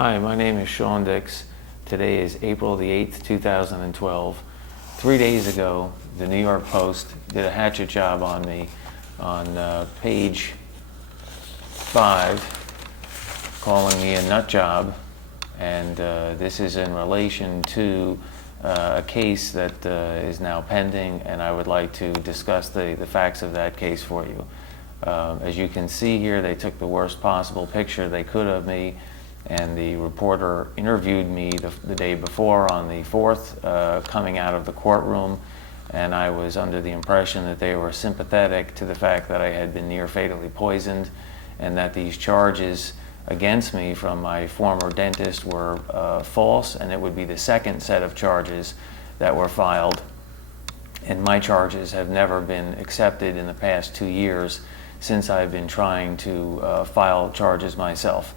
Hi, my name is Sean Dix. Today is April the 8th, 2012. 3 days ago, the New York Post did a hatchet job on me on page 5, calling me a nut job, and this is in relation to a case that is now pending, and I would like to discuss the facts of that case for you. As you can see here, they took the worst possible picture they could of me, and the reporter interviewed me the day before on the 4th, coming out of the courtroom, and I was under the impression that they were sympathetic to the fact that I had been near fatally poisoned, and that these charges against me from my former dentist were false, and it would be the second set of charges that were filed. And my charges have never been accepted in the past 2 years since I've been trying to file charges myself.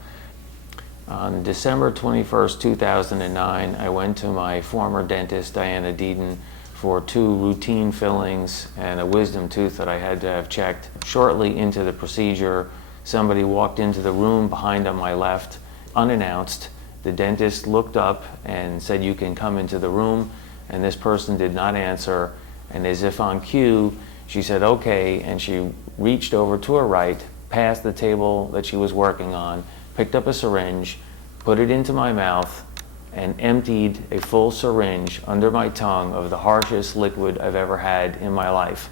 On December 21st, 2009, I went to my former dentist, Diana Deaton, for 2 routine fillings and a wisdom tooth that I had to have checked. Shortly into the procedure, somebody walked into the room behind on my left, unannounced. The dentist looked up and said, "You can come into the room," and this person did not answer, and as if on cue, she said, "Okay," and she reached over to her right, past the table that she was working on, picked up a syringe, put it into my mouth, and emptied a full syringe under my tongue of the harshest liquid I've ever had in my life.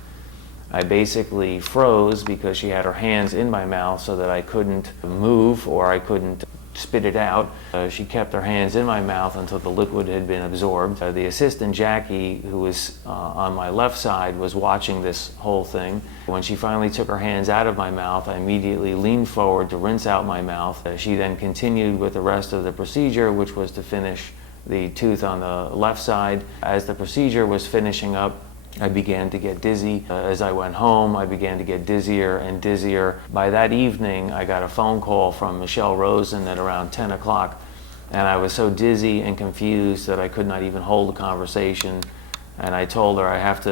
I basically froze because she had her hands in my mouth so that I couldn't move or I couldn't spit it out. She kept her hands in my mouth until the liquid had been absorbed. The assistant, Jackie, who was on my left side, was watching this whole thing. When she finally took her hands out of my mouth, I immediately leaned forward to rinse out my mouth. She then continued with the rest of the procedure, which was to finish the tooth on the left side. As the procedure was finishing up, I began to get dizzy. As I went home, I began to get dizzier and dizzier. By that evening, I got a phone call from Michelle Rosen at around 10 o'clock, and I was so dizzy and confused that I could not even hold a conversation. And I told her, I have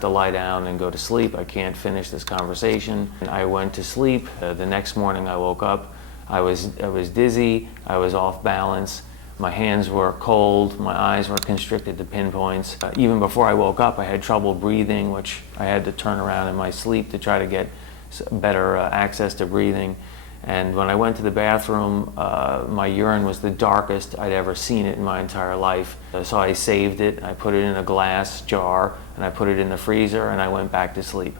to lie down and go to sleep. I can't finish this conversation. And I went to sleep. The next morning I woke up. I was dizzy. I was off balance. My hands were cold, my eyes were constricted to pinpoints. Even before I woke up, I had trouble breathing, which I had to turn around in my sleep to try to get better access to breathing. And when I went to the bathroom, my urine was the darkest I'd ever seen it in my entire life. So I saved it, I put it in a glass jar, and I put it in the freezer, and I went back to sleep.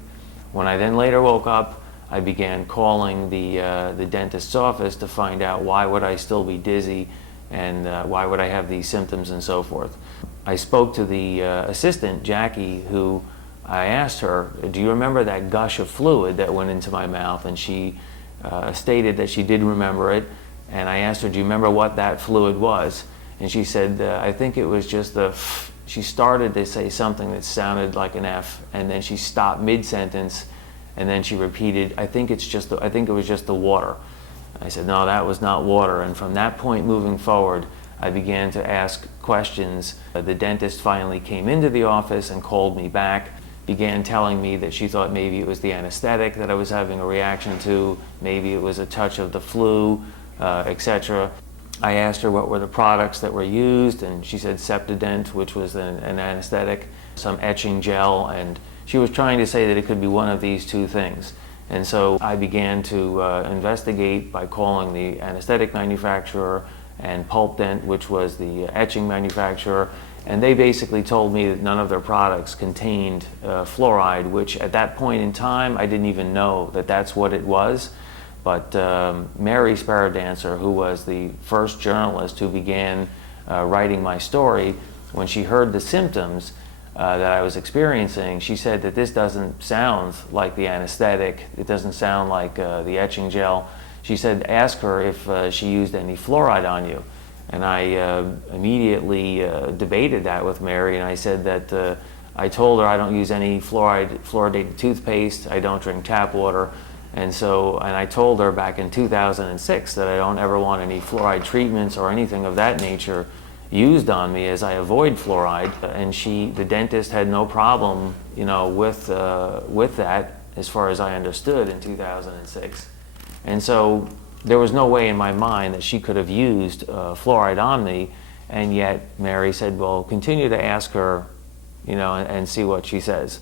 When I then later woke up, I began calling the dentist's office to find out why would I still be dizzy, and why would I have these symptoms and so forth. I spoke to the assistant, Jackie, who I asked her, "Do you remember that gush of fluid that went into my mouth?" And she stated that she did remember it. And I asked her, "Do you remember what that fluid was?" And she said, "I think it was just the F." She started to say something that sounded like an F, and then she stopped mid-sentence, and then she repeated, I think it was just the water." I said, "No, that was not water." And from that point moving forward, I began to ask questions. The dentist finally came into the office and called me back, began telling me that she thought maybe it was the anesthetic that I was having a reaction to, maybe it was a touch of the flu, etc. I asked her what were the products that were used, and she said Septident, which was an anesthetic, some etching gel, and she was trying to say that it could be one of these 2 things. And so I began to investigate by calling the anesthetic manufacturer and Pulp Dent, which was the etching manufacturer, and they basically told me that none of their products contained fluoride, which at that point in time I didn't even know that that's what it was. But Mary Dancer, who was the first journalist who began writing my story, when she heard the symptoms that I was experiencing, she said that this doesn't sound like the anesthetic, it doesn't sound like the etching gel. She said, ask her if she used any fluoride on you. And I immediately debated that with Mary, and I said that I told her I don't use any fluoridated toothpaste, I don't drink tap water, and I told her back in 2006 that I don't ever want any fluoride treatments or anything of that nature used on me, as I avoid fluoride. And the dentist had no problem, with that, as far as I understood, in 2006. And so there was no way in my mind that she could have used fluoride on me, and yet Mary said, well, continue to ask her, and see what she says.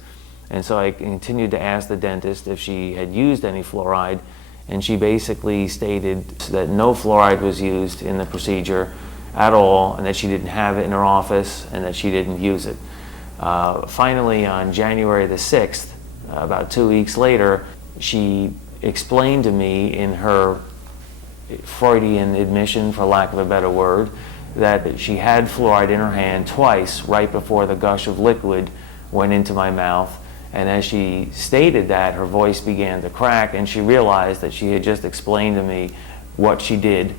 And so I continued to ask the dentist if she had used any fluoride, and she basically stated that no fluoride was used in the procedure at all, and that she didn't have it in her office, and that she didn't use it. Finally, on January the 6th, about 2 weeks later, she explained to me in her Freudian admission, for lack of a better word, that she had fluoride in her hand twice right before the gush of liquid went into my mouth. And as she stated that, her voice began to crack, and she realized that she had just explained to me what she did.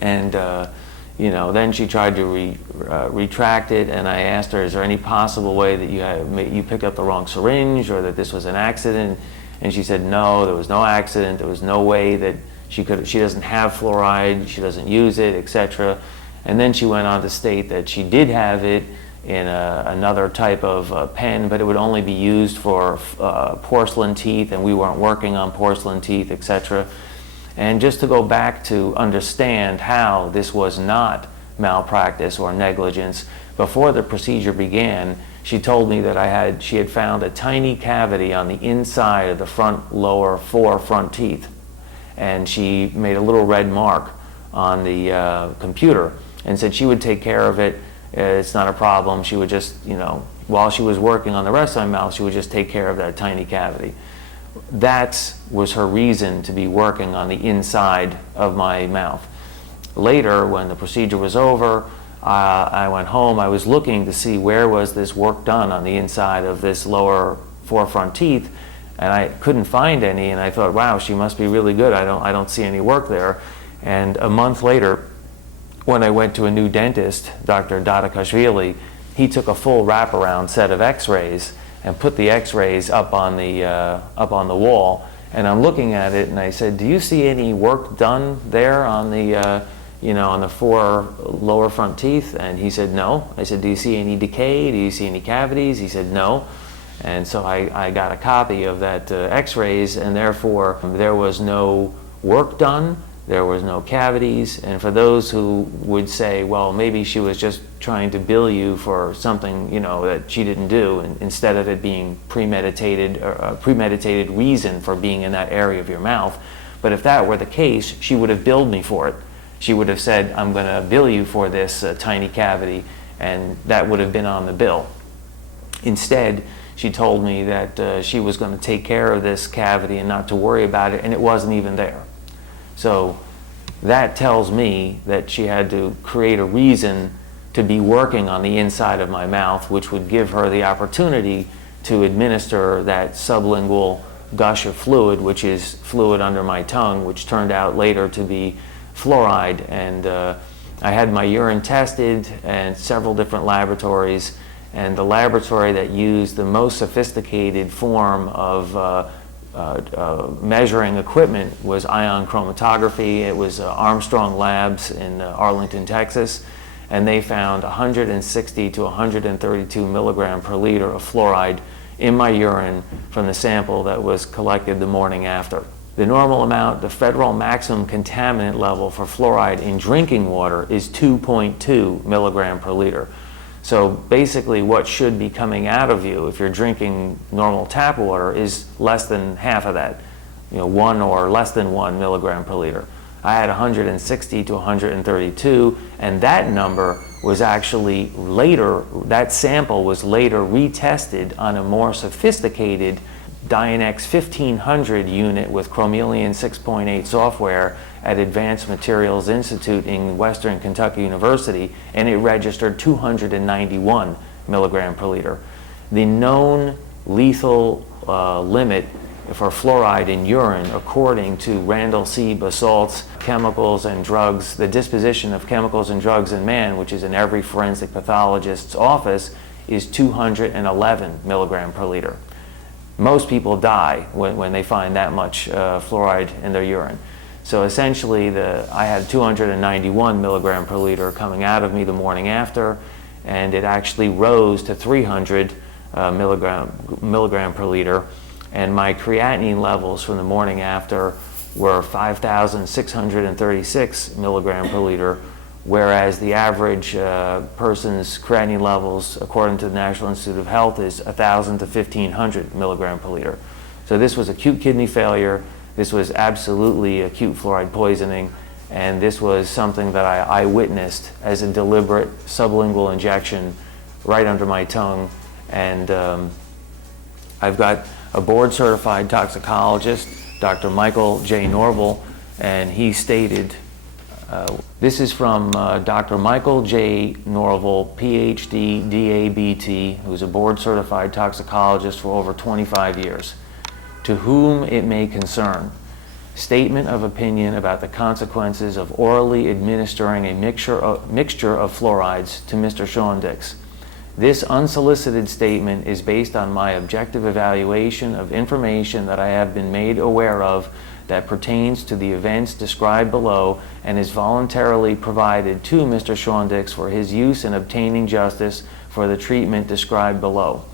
And then she tried to retract it, and I asked her, is there any possible way that you picked up the wrong syringe, or that this was an accident? And she said, no, there was no accident. There was no way that she doesn't have fluoride, she doesn't use it, etc. And then she went on to state that she did have it in another type of pen, but it would only be used for porcelain teeth, and we weren't working on porcelain teeth, etc. And just to go back to understand how this was not malpractice or negligence, before the procedure began, she told me that she had found a tiny cavity on the inside of the front lower 4 front teeth. And she made a little red mark on the computer and said she would take care of it. It's not a problem. She would just, while she was working on the rest of my mouth, she would just take care of that tiny cavity. That was her reason to be working on the inside of my mouth. Later, when the procedure was over, I went home. I was looking to see where was this work done on the inside of this lower 4 front teeth, and I couldn't find any, and I thought, wow, she must be really good. I don't see any work there. And a month later, when I went to a new dentist, Dr. Dadakashvili, he took a full wraparound set of x-rays and put the x-rays up on the wall. And I'm looking at it, and I said, do you see any work done there on the on the 4 lower front teeth? And he said, no. I said, do you see any decay? Do you see any cavities? He said, no. And so I got a copy of that x-rays, and therefore there was no work done, there was no cavities. And for those who would say, well, maybe she was just trying to bill you for something that she didn't do, and instead of it being premeditated, or a premeditated reason for being in that area of your mouth. But if that were the case, she would have billed me for it. She would have said, I'm going to bill you for this tiny cavity, and that would have been on the bill. Instead, she told me that she was going to take care of this cavity and not to worry about it, and it wasn't even there. So that tells me that she had to create a reason to be working on the inside of my mouth, which would give her the opportunity to administer that sublingual gush of fluid, which is fluid under my tongue, which turned out later to be fluoride. And I had my urine tested in several different laboratories, and the laboratory that used the most sophisticated form of measuring equipment was ion chromatography. It was Armstrong Labs in Arlington, Texas, and they found 160 to 132 milligram per liter of fluoride in my urine from the sample that was collected the morning after. The normal amount, the federal maximum contaminant level for fluoride in drinking water is 2.2 milligram per liter. So basically what should be coming out of you if you're drinking normal tap water is less than half of that, 1 or less than 1 milligram per liter. I had 160 to 132, and that number was actually later, that sample was later retested on a more sophisticated Dionex 1500 unit with Chromeleon 6.8 software at Advanced Materials Institute in Western Kentucky University, and it registered 291 milligram per liter. The known lethal limit for fluoride in urine, according to Randall C. Basalt's Chemicals and Drugs, the disposition of chemicals and drugs in man, which is in every forensic pathologist's office, is 211 milligram per liter. Most people die when they find that much fluoride in their urine. So essentially, I had 291 milligram per liter coming out of me the morning after, and it actually rose to 300 milligram per liter. And my creatinine levels from the morning after were 5,636 milligram per liter, whereas the average person's creatinine levels, according to the National Institute of Health, is 1,000 to 1,500 milligram per liter. So this was acute kidney failure. This was absolutely acute fluoride poisoning, and this was something that I witnessed as a deliberate sublingual injection right under my tongue. And I've got a board-certified toxicologist, Dr. Michael J. Norval, and he stated, this is from Dr. Michael J. Norval, PhD, DABT, who's a board-certified toxicologist for over 25 years. To whom it may concern, statement of opinion about the consequences of orally administering a mixture of fluorides to Mr. Sean Dix. This unsolicited statement is based on my objective evaluation of information that I have been made aware of that pertains to the events described below and is voluntarily provided to Mr. Sean Dix for his use in obtaining justice for the treatment described below.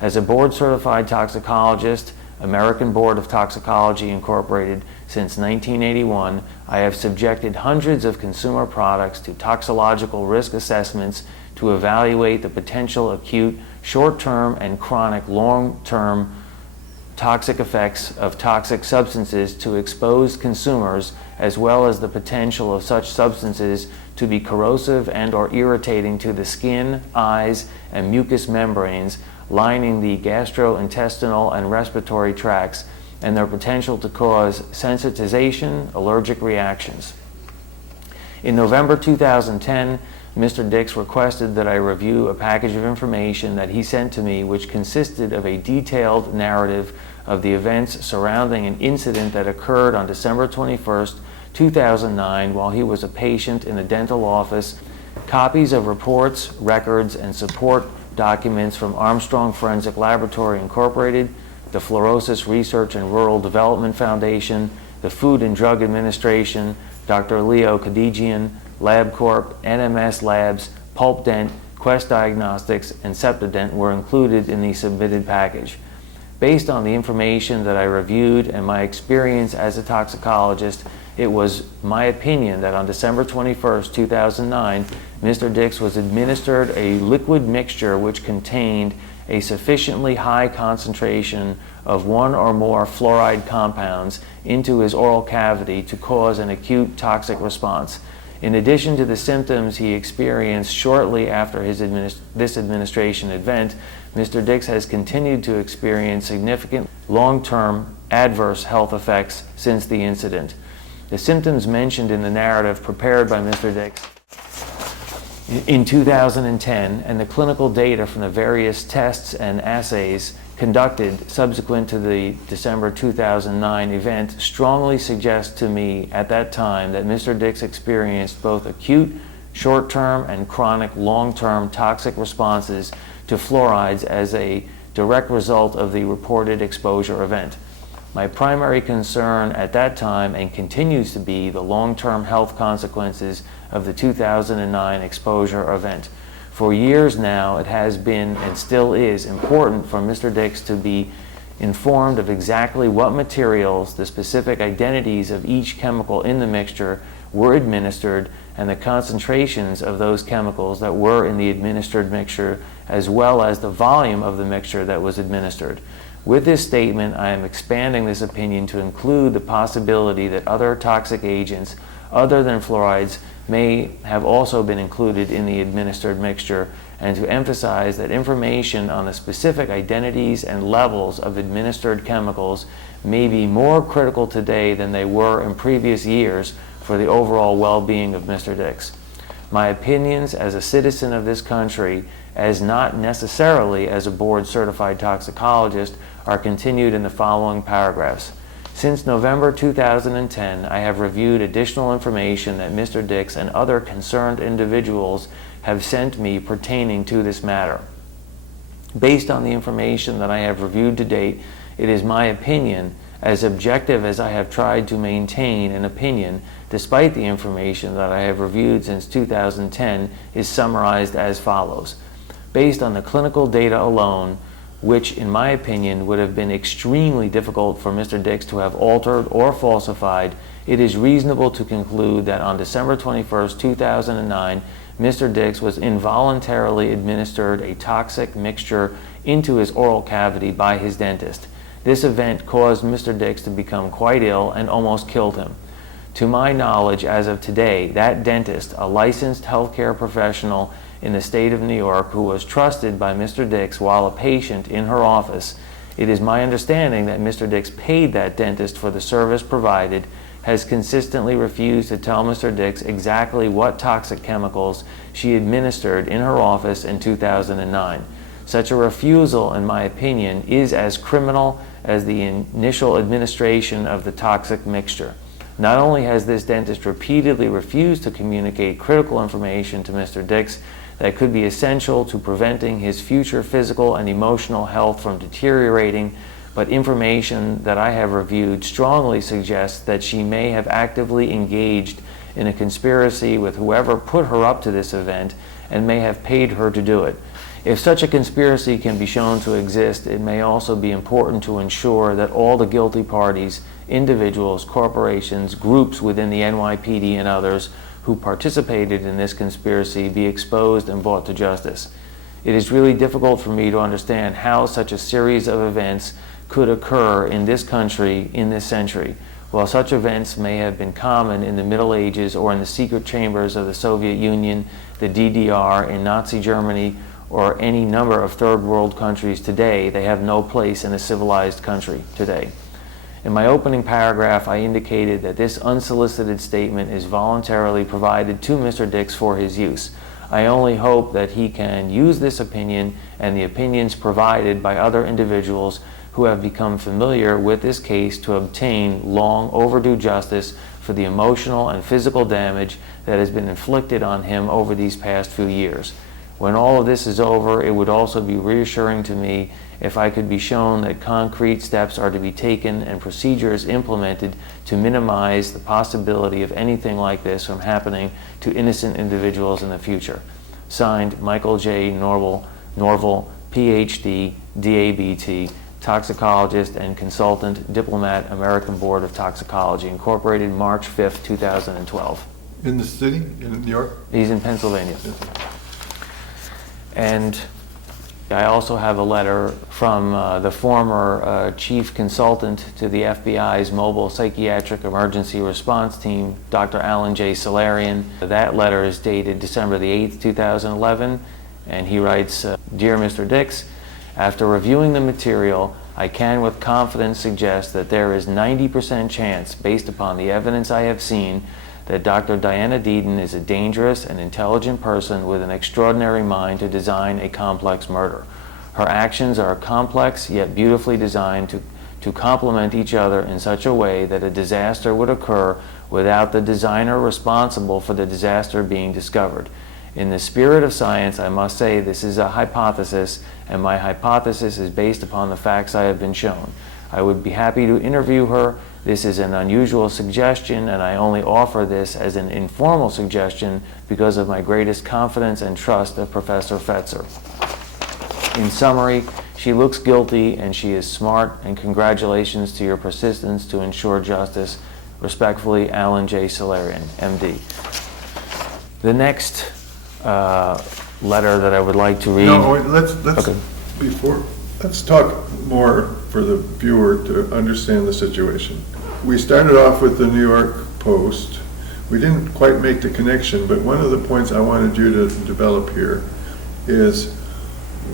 As a board-certified toxicologist, American Board of Toxicology Incorporated, since 1981, I have subjected hundreds of consumer products to toxicological risk assessments to evaluate the potential acute, short-term, and chronic long-term toxic effects of toxic substances to exposed consumers, as well as the potential of such substances to be corrosive and/or irritating to the skin, eyes, and mucous membranes lining the gastrointestinal and respiratory tracts, and their potential to cause sensitization, allergic reactions. In November 2010, Mr. Dix requested that I review a package of information that he sent to me, which consisted of a detailed narrative of the events surrounding an incident that occurred on December 21st, 2009, while he was a patient in a dental office, copies of reports, records, and support documents from Armstrong Forensic Laboratory Incorporated, the Fluorosis Research and Rural Development Foundation, the Food and Drug Administration, Dr. Leo Kadigian, LabCorp, NMS Labs, PulpDent, Quest Diagnostics, and Septident were included in the submitted package. Based on the information that I reviewed and my experience as a toxicologist, it was my opinion that on December 21st, 2009, Mr. Dix was administered a liquid mixture which contained a sufficiently high concentration of one or more fluoride compounds into his oral cavity to cause an acute toxic response. In addition to the symptoms he experienced shortly after this administration event, Mr. Dix has continued to experience significant long-term adverse health effects since the incident. The symptoms mentioned in the narrative prepared by Mr. Dix in 2010 and the clinical data from the various tests and assays conducted subsequent to the December 2009 event strongly suggest to me at that time that Mr. Dix experienced both acute, short-term, and chronic long-term toxic responses to fluorides as a direct result of the reported exposure event. My primary concern at that time and continues to be the long-term health consequences of the 2009 exposure event. For years now, it has been and still is important for Mr. Dix to be informed of exactly what materials, the specific identities of each chemical in the mixture were administered, and the concentrations of those chemicals that were in the administered mixture, as well as the volume of the mixture that was administered. With this statement, I am expanding this opinion to include the possibility that other toxic agents other than fluorides may have also been included in the administered mixture, and to emphasize that information on the specific identities and levels of administered chemicals may be more critical today than they were in previous years for the overall well-being of Mr. Dix. My opinions as a citizen of this country, as not necessarily as a board-certified toxicologist, are continued in the following paragraphs. Since November 2010, I have reviewed additional information that Mr. Dix and other concerned individuals have sent me pertaining to this matter. Based on the information that I have reviewed to date, it is my opinion, as objective as I have tried to maintain an opinion, despite the information that I have reviewed since 2010, is summarized as follows. Based on the clinical data alone, which in my opinion would have been extremely difficult for Mr. Dix to have altered or falsified, it is reasonable to conclude that on December 21st, 2009, Mr. Dix was involuntarily administered a toxic mixture into his oral cavity by his dentist. This event caused Mr. Dix to become quite ill and almost killed him. To my knowledge, as of today, that dentist, a licensed healthcare professional in the state of New York who was trusted by Mr. Dix while a patient in her office, it is my understanding that Mr. Dix paid that dentist for the service provided, has consistently refused to tell Mr. Dix exactly what toxic chemicals she administered in her office in 2009. Such a refusal, in my opinion, is as criminal as the initial administration of the toxic mixture. Not only has this dentist repeatedly refused to communicate critical information to Mr. Dix that could be essential to preventing his future physical and emotional health from deteriorating, but information that I have reviewed strongly suggests that she may have actively engaged in a conspiracy with whoever put her up to this event and may have paid her to do it. If such a conspiracy can be shown to exist, it may also be important to ensure that all the guilty parties, individuals, corporations, groups within the NYPD and others who participated in this conspiracy be exposed and brought to justice. It is really difficult for me to understand how such a series of events could occur in this country in this century. While such events may have been common in the Middle Ages or in the secret chambers of the Soviet Union, the DDR, in Nazi Germany, or any number of third world countries today, they have no place in a civilized country today. In my opening paragraph, I indicated that this unsolicited statement is voluntarily provided to Mr. Dix for his use. I only hope that he can use this opinion and the opinions provided by other individuals who have become familiar with this case to obtain long overdue justice for the emotional and physical damage that has been inflicted on him over these past few years. When all of this is over, it would also be reassuring to me if I could be shown that concrete steps are to be taken and procedures implemented to minimize the possibility of anything like this from happening to innocent individuals in the future. Signed, Michael J. Norval, Ph.D., DABT, toxicologist and consultant, diplomat, American Board of Toxicology, Incorporated, March 5th, 2012. In the city, in New York? He's in Pennsylvania. Yes. And I also have a letter from the former chief consultant to the FBI's Mobile Psychiatric Emergency Response Team, Dr. Alan J. Solarian. That letter is dated December the 8th, 2011, and he writes, Dear Mr. Dix, after reviewing the material, I can with confidence suggest that there is 90% chance, based upon the evidence I have seen, that Dr. Diana Deedon is a dangerous and intelligent person with an extraordinary mind to design a complex murder. Her actions are complex yet beautifully designed to complement each other in such a way that a disaster would occur without the designer responsible for the disaster being discovered. In the spirit of science, I must say this is a hypothesis, and my hypothesis is based upon the facts I have been shown. I would be happy to interview her. This is an unusual suggestion, and I only offer this as an informal suggestion because of my greatest confidence and trust of Professor Fetzer. In summary, she looks guilty and she is smart, and congratulations to your persistence to ensure justice. Respectfully, Alan J. Solarian, MD. The next letter that I would like to read. No, wait, let's Okay. let's talk more for the viewer to understand the situation. We started off with the New York Post. We didn't quite make the connection, but one of the points I wanted you to develop here is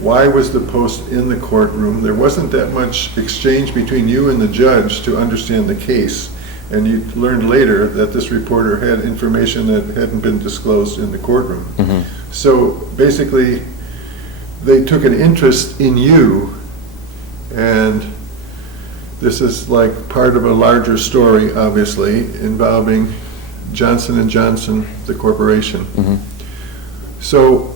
why was the Post in the courtroom? There wasn't that much exchange between you and the judge to understand the case, and you learned later that this reporter had information that hadn't been disclosed in the courtroom. Mm-hmm. So basically, they took an interest in you, and this is like part of a larger story, obviously, involving Johnson & Johnson, the corporation. Mm-hmm. So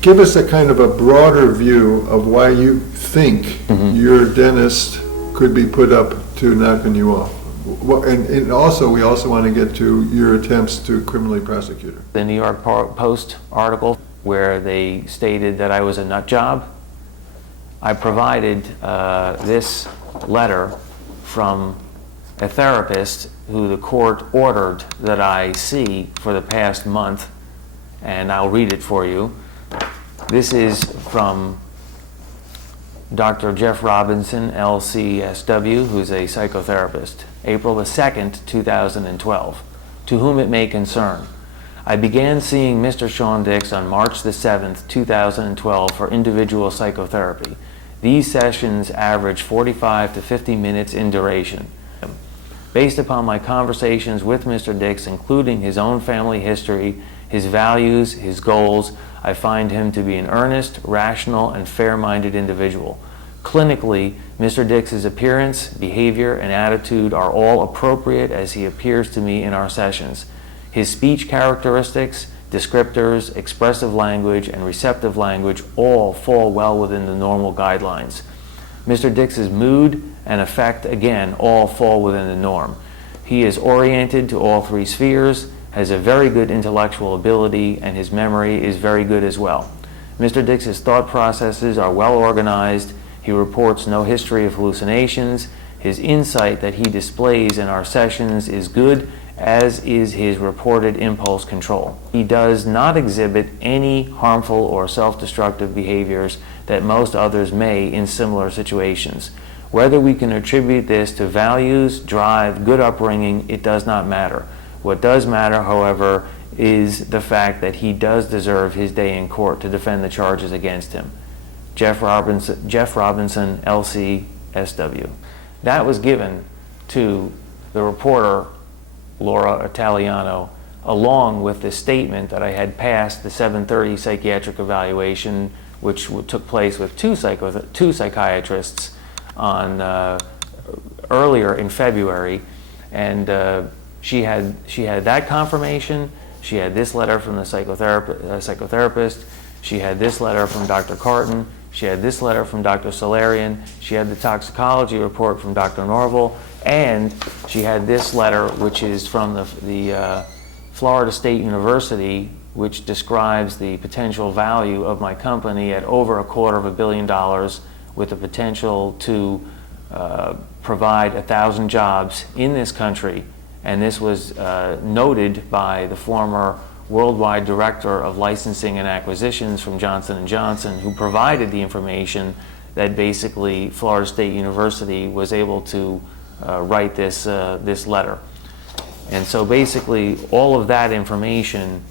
give us a kind of a broader view of why you think Mm-hmm. your dentist could be put up to knocking you off. And also, we also want to get to your attempts to criminally prosecute her. The New York Post article where they stated that I was a nut job. I provided this letter from a therapist who the court ordered that I see for the past month, and I'll read it for you. This is from Dr. Jeff Robinson, LCSW, who's a psychotherapist. April the 2nd, 2012. To whom it may concern. I began seeing Mr. Sean Dix on March the 7th, 2012 for individual psychotherapy. These sessions average 45 to 50 minutes in duration. Based upon my conversations with Mr. Dix, including his own family history, his values, his goals, I find him to be an earnest, rational, and fair-minded individual. Clinically, Mr. Dix's appearance, behavior, and attitude are all appropriate as he appears to me in our sessions. His speech characteristics, descriptors, expressive language, and receptive language all fall well within the normal guidelines. Mr. Dix's mood and affect, again, all fall within the norm. He is oriented to all three spheres, has a very good intellectual ability, and his memory is very good as well. Mr. Dix's thought processes are well organized. He reports no history of hallucinations. His insight that he displays in our sessions is good, as is his reported impulse control. He does not exhibit any harmful or self-destructive behaviors that most others may in similar situations. Whether we can attribute this to values, drive, good upbringing, it does not matter. What does matter, however, is the fact that he does deserve his day in court to defend the charges against him. Jeff Robinson, LCSW. That was given to the reporter, Laura Italiano, along with the statement that I had passed the 7:30 psychiatric evaluation, which took place with two psychiatrists on earlier in February, and she had that confirmation. She had this letter from the psychotherapist. She had this letter from Dr. Carton. She had this letter from Dr. Solarian. She had the toxicology report from Dr. Norval, and she had this letter, which is from the Florida State University, which describes the potential value of my company at over $250 million, with the potential to provide 1,000 jobs in this country. And this was noted by the former worldwide director of licensing and acquisitions from Johnson & Johnson, who provided the information that basically Florida State University was able to write this letter. And so basically all of that information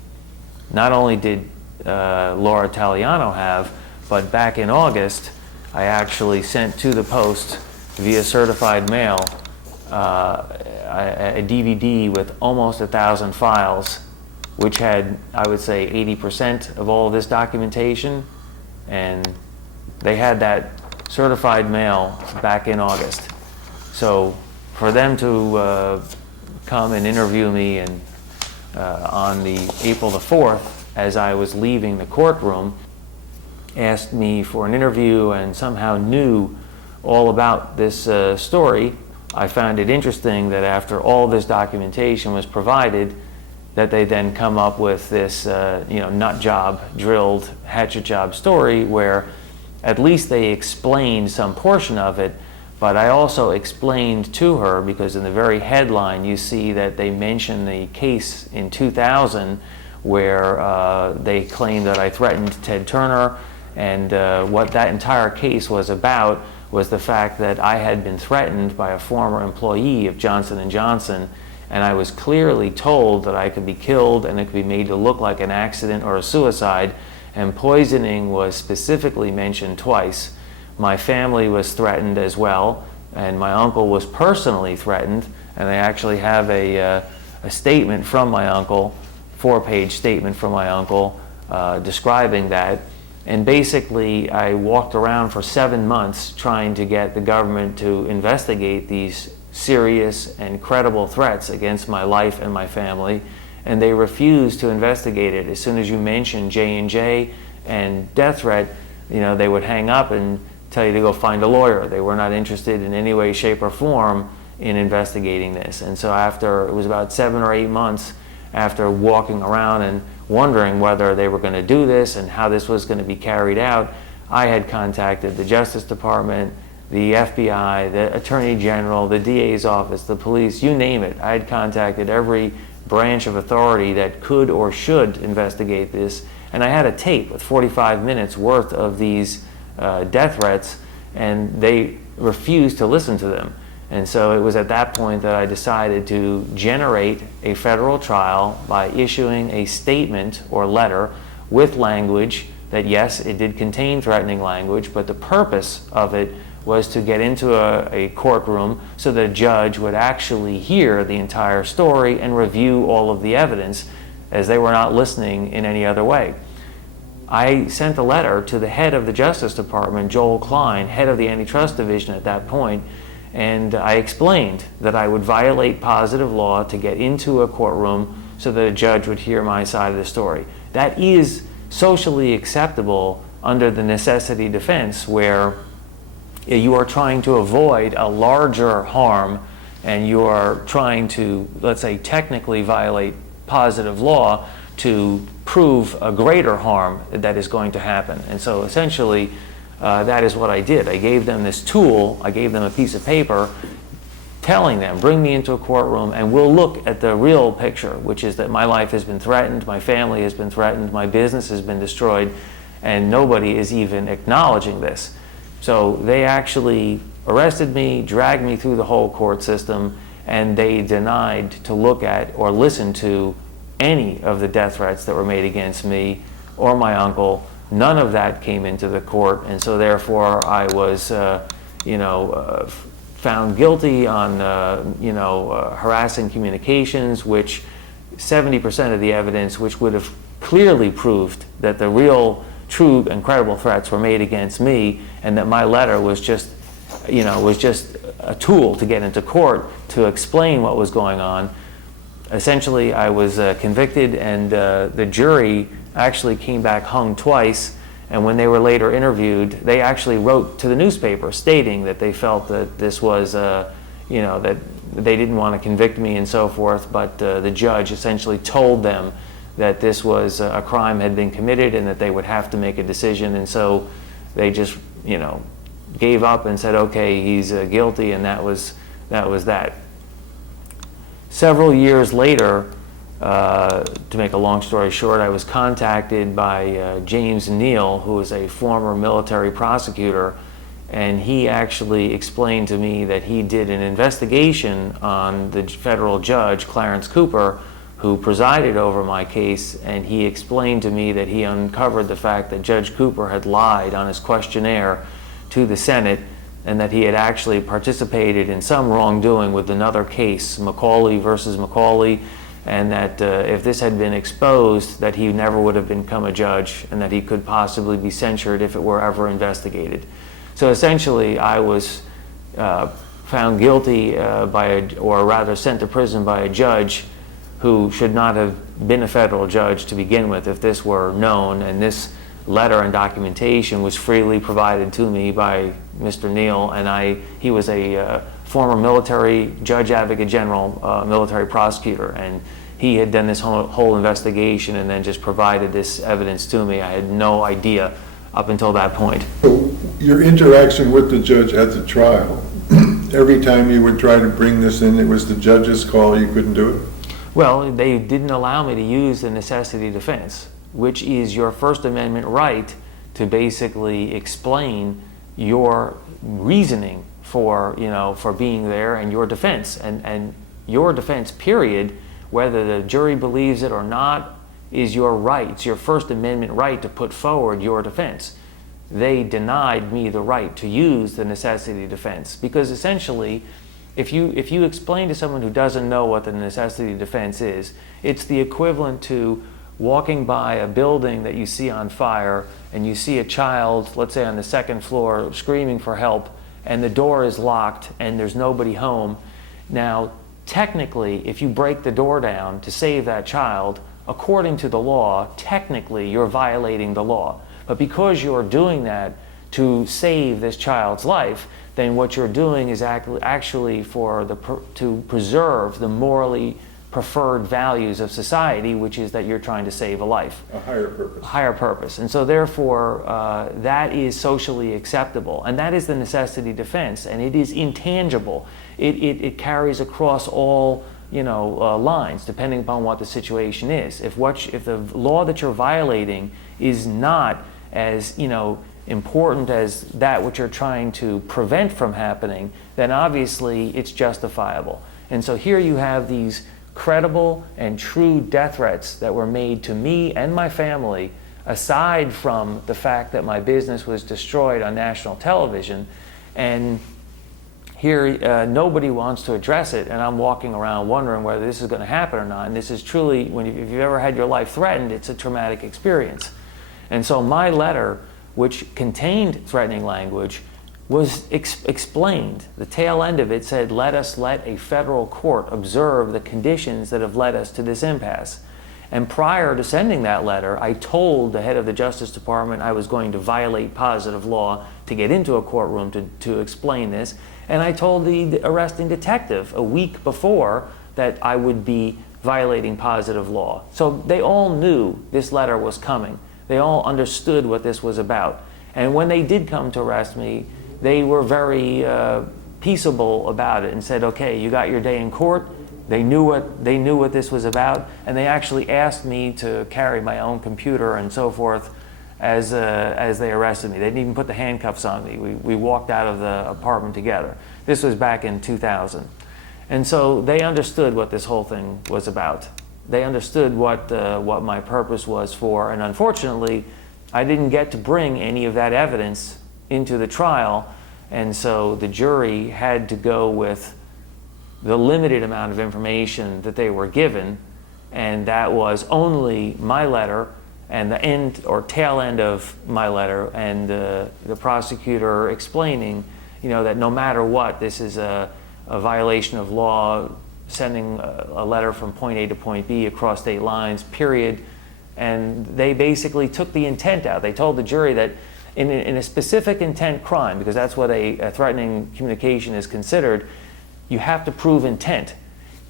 not only did Laura Italiano have, but back in August I actually sent to the post via certified mail a DVD with almost 1,000 files, which had, I would say, 80% of all of this documentation, and they had that certified mail back in August. So for them to come and interview me and on the April the 4th, as I was leaving the courtroom, asked me for an interview and somehow knew all about this story, I found it interesting that after all this documentation was provided, that they then come up with this nut job, drilled hatchet job story, where at least they explained some portion of it. But I also explained to her, because in the very headline you see that they mention the case in 2000 where they claimed that I threatened Ted Turner, and what that entire case was about was the fact that I had been threatened by a former employee of Johnson & Johnson, and I was clearly told that I could be killed and it could be made to look like an accident or a suicide, and poisoning was specifically mentioned twice. My family was threatened as well, and my uncle was personally threatened, and I actually have a statement from my uncle, 4-page statement from my uncle describing that. And basically I walked around for 7 months trying to get the government to investigate these serious and credible threats against my life and my family, and they refused to investigate it. As soon as you mentioned J&J and death threat, they would hang up and tell you to go find a lawyer. They were not interested in any way, shape, or form in investigating this. And so after, it was about 7 or 8 months after walking around and wondering whether they were going to do this and how this was going to be carried out, I had contacted the Justice Department, the FBI, the Attorney General, the DA's office, the police, you name it. I had contacted every branch of authority that could or should investigate this, and I had a tape with 45 minutes worth of these death threats, and they refused to listen to them. And so it was at that point that I decided to generate a federal trial by issuing a statement or letter with language that, yes, it did contain threatening language, but the purpose of it was to get into a courtroom so that a judge would actually hear the entire story and review all of the evidence, as they were not listening in any other way. I sent a letter to the head of the Justice Department, Joel Klein, head of the Antitrust Division at that point, and I explained that I would violate positive law to get into a courtroom so that a judge would hear my side of the story. That is socially acceptable under the necessity defense, where you are trying to avoid a larger harm and you are trying to, let's say, technically violate positive law to prove a greater harm that is going to happen. And so essentially, that is what I did. I gave them this tool, I gave them a piece of paper telling them, bring me into a courtroom and we'll look at the real picture, which is that my life has been threatened, my family has been threatened, my business has been destroyed, and nobody is even acknowledging this. So they actually arrested me, dragged me through the whole court system, and they denied to look at or listen to any of the death threats that were made against me or my uncle. None of that came into the court, and so therefore I was, found guilty on, harassing communications, which 70% of the evidence, which would have clearly proved that the real, true, and credible threats were made against me, and that my letter was just a tool to get into court to explain what was going on. Essentially, I was convicted, and the jury actually came back hung twice, and when they were later interviewed, they actually wrote to the newspaper stating that they felt that this was, that they didn't want to convict me and so forth, but the judge essentially told them that this was a crime had been committed and that they would have to make a decision, and so they just, gave up and said, okay, he's guilty, and that was that. Several years later, to make a long story short, I was contacted by James Neal, who is a former military prosecutor, and he actually explained to me that he did an investigation on the federal judge, Clarence Cooper, who presided over my case, and he explained to me that he uncovered the fact that Judge Cooper had lied on his questionnaire to the Senate, and that he had actually participated in some wrongdoing with another case, Macaulay versus Macaulay, and that if this had been exposed, that he never would have become a judge, and that he could possibly be censured if it were ever investigated. So essentially, I was found guilty or rather sent to prison by a judge who should not have been a federal judge to begin with if this were known, and this letter and documentation was freely provided to me by Mr. Neal, and he was a former military judge advocate general, military prosecutor, and he had done this whole investigation and then just provided this evidence to me. I had no idea up until that point. So your interaction with the judge at the trial, every time you would try to bring this in, it was the judge's call, you couldn't do it? Well, they didn't allow me to use the necessity defense, which is your First Amendment right to basically explain your reasoning for being there and your defense. And your defense, period, whether the jury believes it or not, is your right. It's your First Amendment right to put forward your defense. They denied me the right to use the necessity defense, because essentially, if you explain to someone who doesn't know what the necessity defense is, it's the equivalent to walking by a building that you see on fire and you see a child, let's say on the second floor, screaming for help, and the door is locked and there's nobody home. Now, technically, if you break the door down to save that child, according to the law, technically you're violating the law. But because you're doing that to save this child's life, then what you're doing is actually to preserve the morally preferred values of society, which is that you're trying to save a life. A higher purpose. Higher purpose. And so therefore, that is socially acceptable. And that is the necessity defense. And it is intangible. It carries across all lines, depending upon what the situation is. If the law that you're violating is not as important as that which you're trying to prevent from happening, then obviously it's justifiable. And so here you have these credible and true death threats that were made to me and my family, aside from the fact that my business was destroyed on national television. And here nobody wants to address it, and I'm walking around wondering whether this is going to happen or not. And this is truly, if you've ever had your life threatened, it's a traumatic experience. And so my letter, which contained threatening language, was explained. The tail end of it said, let a federal court observe the conditions that have led us to this impasse. And prior to sending that letter, I told the head of the Justice Department I was going to violate positive law to get into a courtroom to explain this. And I told the arresting detective a week before that I would be violating positive law. So they all knew this letter was coming. They all understood what this was about. And when they did come to arrest me, they were very peaceable about it and said, okay, you got your day in court. They knew what this was about, and they actually asked me to carry my own computer and so forth as they arrested me. They didn't even put the handcuffs on me. We walked out of the apartment together. This was back in 2000. And so they understood what this whole thing was about. They understood what my purpose was for, and unfortunately, I didn't get to bring any of that evidence into the trial, and so the jury had to go with the limited amount of information that they were given, and that was only my letter and the end or tail end of my letter, and the prosecutor explaining, that no matter what, this is a violation of law, sending a letter from point A to point B across state lines, period. And they basically took the intent out. They told the jury that in a specific intent crime, because that's what a threatening communication is considered, you have to prove intent.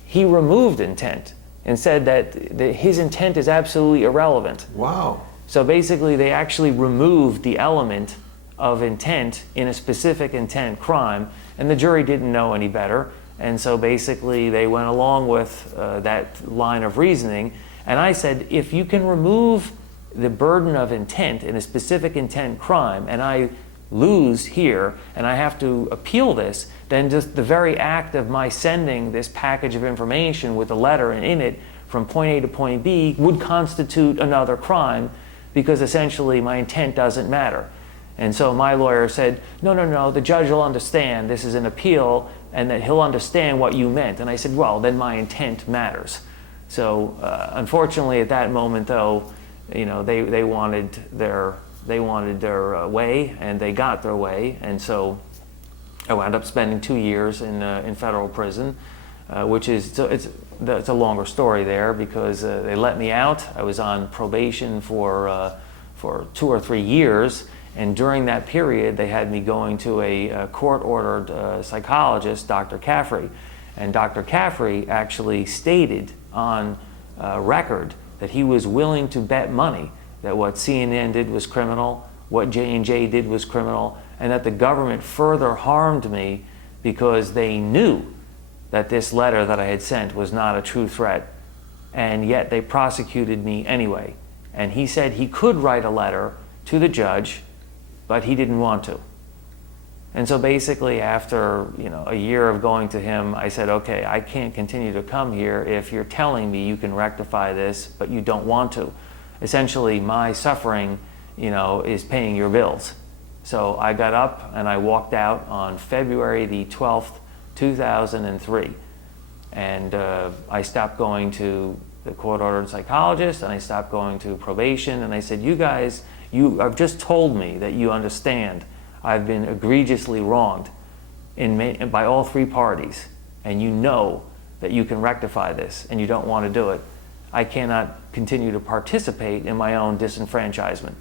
He removed intent and said that his intent is absolutely irrelevant. Wow. So basically they actually removed the element of intent in a specific intent crime, and the jury didn't know any better. And so basically they went along with that line of reasoning. And I said, if you can remove the burden of intent in a specific intent crime, and I lose here, and I have to appeal this, then just the very act of my sending this package of information with a letter in it from point A to point B would constitute another crime, because essentially my intent doesn't matter. And so my lawyer said, no, the judge will understand this is an appeal, and that he'll understand what you meant. And I said, well, then my intent matters. So unfortunately at that moment, though, they wanted their way, and they got their way. And so I wound up spending 2 years in federal prison, which is it's a longer story there, because they let me out. I was on probation for 2 or 3 years, and during that period they had me going to a court-ordered psychologist, Dr. Caffrey. And Dr. Caffrey actually stated on record that he was willing to bet money that what CNN did was criminal, what J&J did was criminal, and that the government further harmed me because they knew that this letter that I had sent was not a true threat, and yet they prosecuted me anyway. And he said he could write a letter to the judge, but he didn't want to. And so basically after a year of going to him, I said, okay, I can't continue to come here if you're telling me you can rectify this, but you don't want to. Essentially, my suffering, is paying your bills. So I got up and I walked out on February the 12th, 2003. And I stopped going to the court-ordered psychologist, and I stopped going to probation, and I said, you guys, you have just told me that you understand I've been egregiously wronged by all three parties, and you know that you can rectify this, and you don't want to do it. I cannot continue to participate in my own disenfranchisement.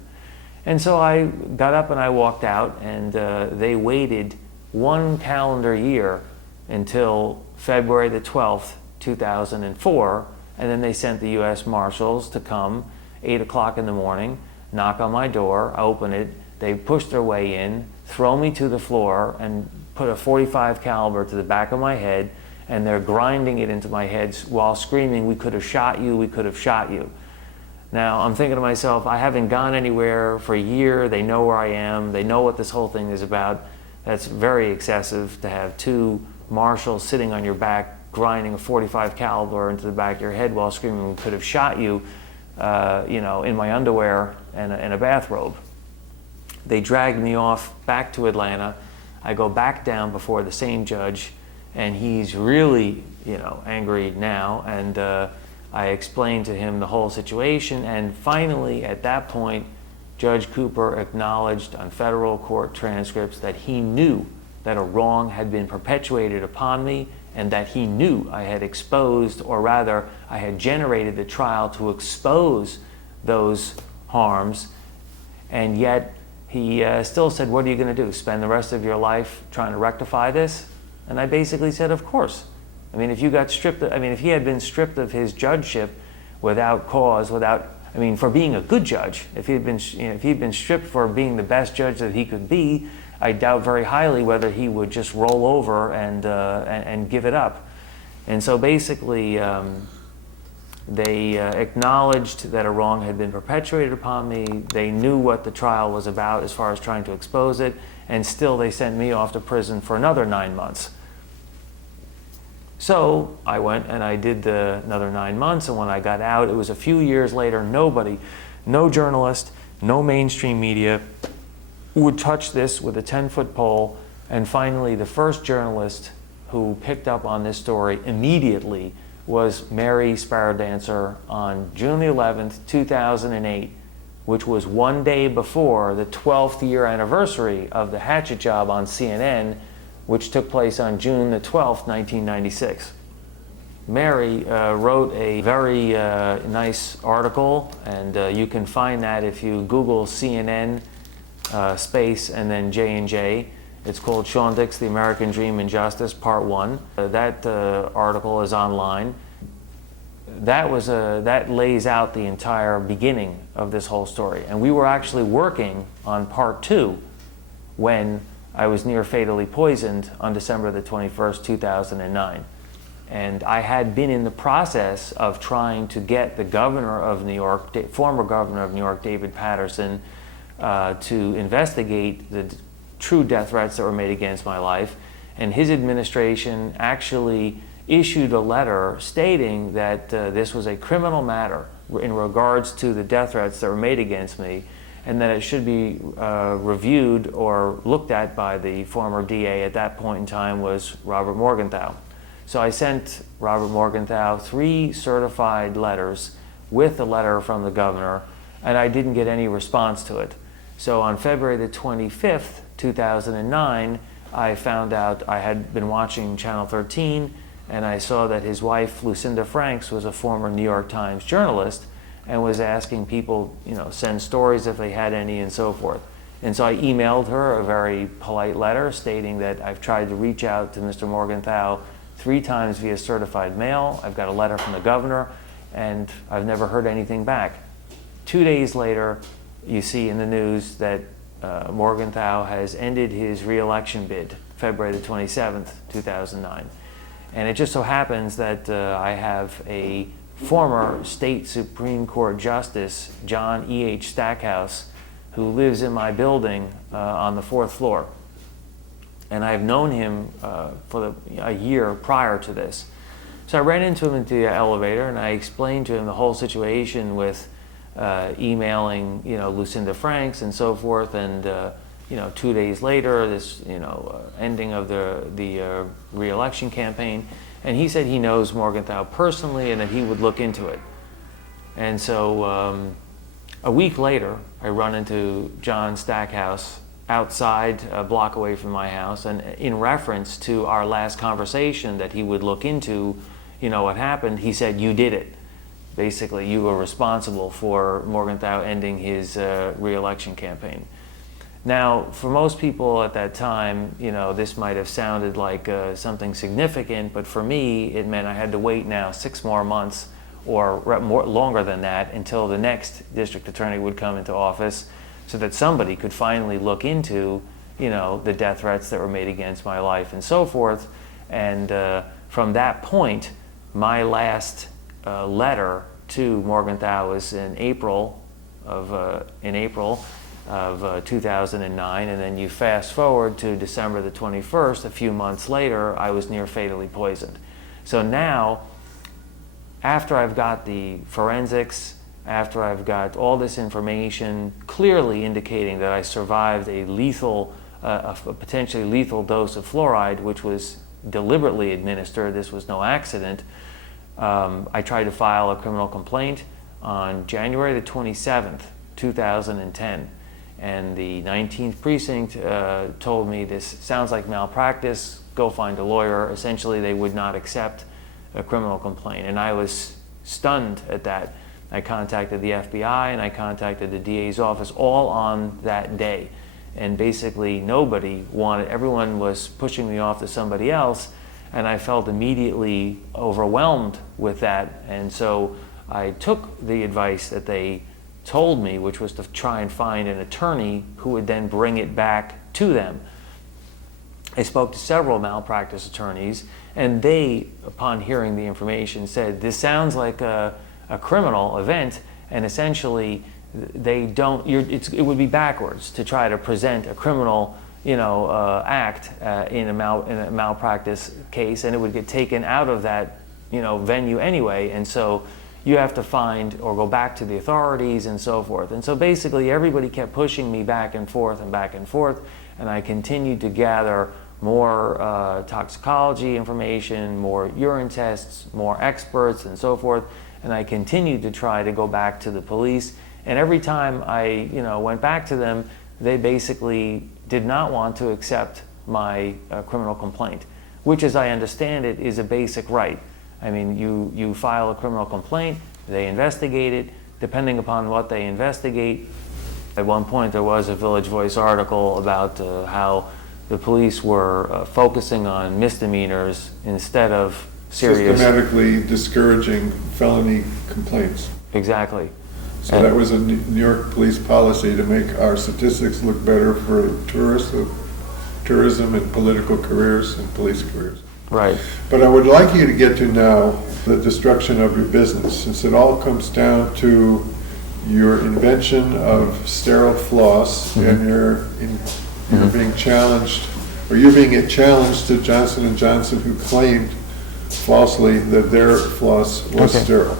And so I got up and I walked out, and they waited 1 calendar year until February the 12th, 2004, and then they sent the U.S. Marshals to come 8 o'clock in the morning, knock on my door, open it, they push their way in, throw me to the floor, and put a .45 caliber to the back of my head, and they're grinding it into my head while screaming, "We could have shot you, we could have shot you." Now, I'm thinking to myself, I haven't gone anywhere for a year, they know where I am, they know what this whole thing is about. That's very excessive to have two marshals sitting on your back, grinding a .45 caliber into the back of your head while screaming, "We could have shot you," in my underwear and a bathrobe. They dragged me off back to Atlanta. I go back down before the same judge, and he's really, angry now. And I explained to him the whole situation. And finally, at that point, Judge Cooper acknowledged on federal court transcripts that he knew that a wrong had been perpetuated upon me, and that he knew I had exposed, or rather, I had generated the trial to expose those harms. And yet, he still said, "What are you going to do? Spend the rest of your life trying to rectify this?" And I basically said, "Of course." I mean, if he had been stripped of his judgeship without cause, for being a good judge, if he'd been stripped for being the best judge that he could be, I doubt very highly whether he would just roll over and give it up. And so basically, they acknowledged that a wrong had been perpetuated upon me. They knew what the trial was about as far as trying to expose it, and still they sent me off to prison for another 9 months. So I went and I did another 9 months, and when I got out, it was a few years later, nobody, no journalist, no mainstream media would touch this with a 10-foot pole. And finally, the first journalist who picked up on this story immediately was Mary Sparrow Dancer on June the 11th, 2008, which was one day before the 12th year anniversary of the hatchet job on CNN, which took place on June the 12th, 1996. Mary wrote a very nice article, and you can find that if you Google CNN space and then J&J. It's called Sean Dix, The American Dream and Justice, Part 1. That article is online. That lays out the entire beginning of this whole story. And we were actually working on Part 2 when I was near fatally poisoned on December the 21st, 2009. And I had been in the process of trying to get the governor of New York, former governor of New York, David Paterson, to investigate the true death threats that were made against my life. And his administration actually issued a letter stating that this was a criminal matter in regards to the death threats that were made against me, and that it should be reviewed or looked at by the former DA at that point in time was Robert Morgenthau. So I sent Robert Morgenthau 3 certified letters with a letter from the governor, and I didn't get any response to it. So on February the 25th, 2009, I found out I had been watching Channel 13, and I saw that his wife, Lucinda Franks, was a former New York Times journalist and was asking people, send stories if they had any and so forth. And so I emailed her a very polite letter stating that I've tried to reach out to Mr. Morgenthau 3 times via certified mail. I've got a letter from the governor, and I've never heard anything back. 2 days later, you see in the news that Morgenthau has ended his re-election bid, February the 27th, 2009. And it just so happens that I have a former state Supreme Court Justice, John E.H. Stackhouse, who lives in my building on the 4th floor. And I've known him for a year prior to this. So I ran into him in the elevator, and I explained to him the whole situation with emailing, Lucinda Franks and so forth, and 2 days later, this, ending of the re-election campaign, and he said he knows Morgenthau personally and that he would look into it. And so a week later, I run into John Stackhouse outside, a block away from my house, and in reference to our last conversation that he would look into, what happened, he said, "You did it. Basically, you were responsible for Morgenthau ending his re-election campaign." Now, for most people at that time, this might have sounded like something significant, but for me, it meant I had to wait now 6 more months or longer than that until the next district attorney would come into office so that somebody could finally look into, the death threats that were made against my life and so forth. And from that point, my last letter to Morgenthau was in April of 2009, and then you fast forward to December the 21st, a few months later, I was near fatally poisoned. So now, after I've got the forensics, after I've got all this information clearly indicating that I survived a potentially lethal dose of fluoride, which was deliberately administered, this was no accident, I tried to file a criminal complaint on January the 27th, 2010. And the 19th precinct told me, this sounds like malpractice, go find a lawyer. Essentially, they would not accept a criminal complaint. And I was stunned at that. I contacted the FBI and I contacted the DA's office all on that day. And basically everyone was pushing me off to somebody else, and I felt immediately overwhelmed with that. And so I took the advice that they told me, which was to try and find an attorney who would then bring it back to them. I spoke to several malpractice attorneys, and they, upon hearing the information, said, this sounds like a criminal event, and essentially it would be backwards to try to present a criminal act in a malpractice case, and it would get taken out of that venue anyway. And so you have to find or go back to the authorities and so forth. And so basically everybody kept pushing me back and forth, and I continued to gather more toxicology information, more urine tests, more experts and so forth, and I continued to try to go back to the police. And every time I went back to them, they basically did not want to accept my criminal complaint, which, as I understand it, is a basic right. I mean, you file a criminal complaint, they investigate it. Depending upon what they investigate, at one point there was a Village Voice article about how the police were focusing on misdemeanors instead of serious... Systematically discouraging felony complaints. Exactly. So that was a New York police policy to make our statistics look better for tourism and political careers and police careers. Right. But I would like you to get to now the destruction of your business, since it all comes down to your invention of sterile floss, and you're being challenged, or you're being challenged to Johnson & Johnson, who claimed falsely that their floss was sterile.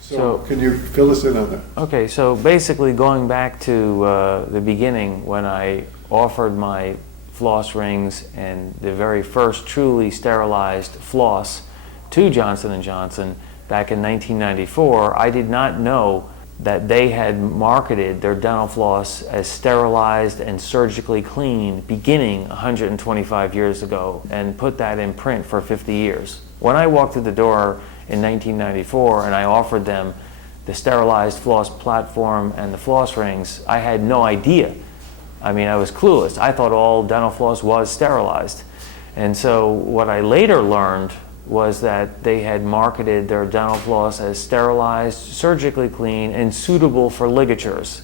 So can you fill us in on that? Okay, so basically going back to the beginning, when I offered my floss rings and the very first truly sterilized floss to Johnson & Johnson back in 1994, I did not know that they had marketed their dental floss as sterilized and surgically clean beginning 125 years ago, and put that in print for 50 years. When I walked through the door in 1994 and I offered them the sterilized floss platform and the floss rings, I had no idea. I mean, I was clueless. I thought all dental floss was sterilized. And so what I later learned was that they had marketed their dental floss as sterilized, surgically clean, and suitable for ligatures,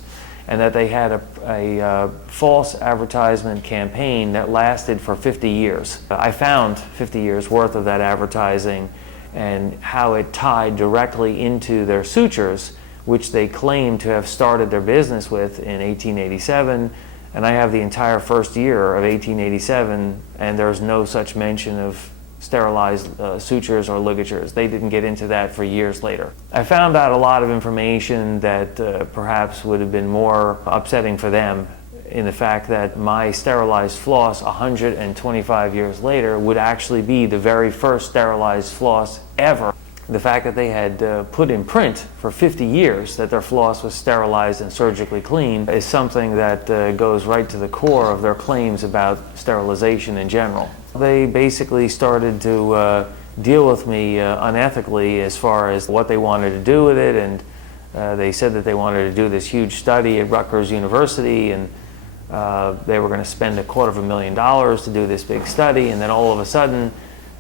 and that they had a false advertisement campaign that lasted for 50 years. I found 50 years worth of that advertising and how it tied directly into their sutures, which they claimed to have started their business with in 1887. And I have the entire first year of 1887, and there's no such mention of sterilized sutures or ligatures. They didn't get into that for years later. I found out a lot of information that perhaps would have been more upsetting for them, in the fact that my sterilized floss 125 years later would actually be the very first sterilized floss ever. The fact that they had put in print for 50 years that their floss was sterilized and surgically clean is something that goes right to the core of their claims about sterilization in general. They basically started to deal with me unethically as far as what they wanted to do with it, and they said that they wanted to do this huge study at Rutgers University, and They were going to spend $250,000 to do this big study, and then all of a sudden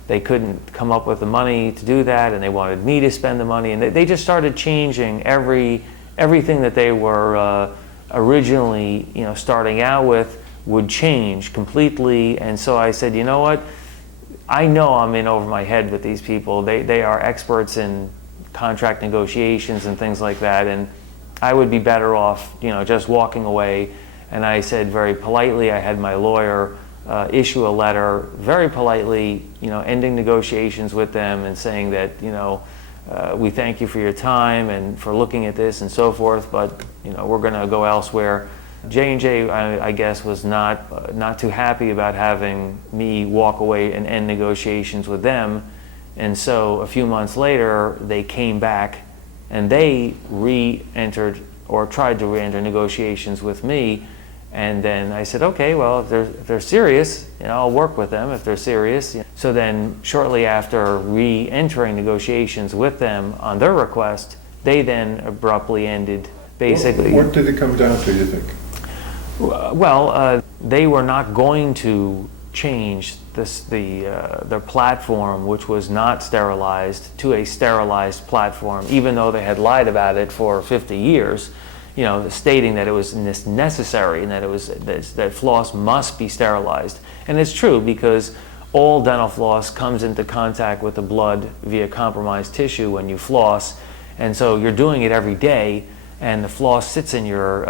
they couldn't come up with the money to do that, and they wanted me to spend the money, and they just started changing everything that they were originally, starting out with would change completely. And so I said, you know what? I know I'm in over my head with these people. They are experts in contract negotiations and things like that, and I would be better off, just walking away. And I said very politely, I had my lawyer issue a letter, very politely, ending negotiations with them and saying that, we thank you for your time and for looking at this and so forth, but we're going to go elsewhere. J&J, I guess, was not too happy about having me walk away and end negotiations with them, and so a few months later they came back and they re-entered or tried to re-enter negotiations with me. And then I said, okay, well, if they're serious, I'll work with them if they're serious. So then shortly after re-entering negotiations with them on their request, they then abruptly ended, basically. What did it come down to, you think? Well, they were not going to change their platform, which was not sterilized, to a sterilized platform, even though they had lied about it for 50 years. Stating that it was necessary and that floss must be sterilized. And it's true, because all dental floss comes into contact with the blood via compromised tissue when you floss, and so you're doing it every day, and the floss sits in your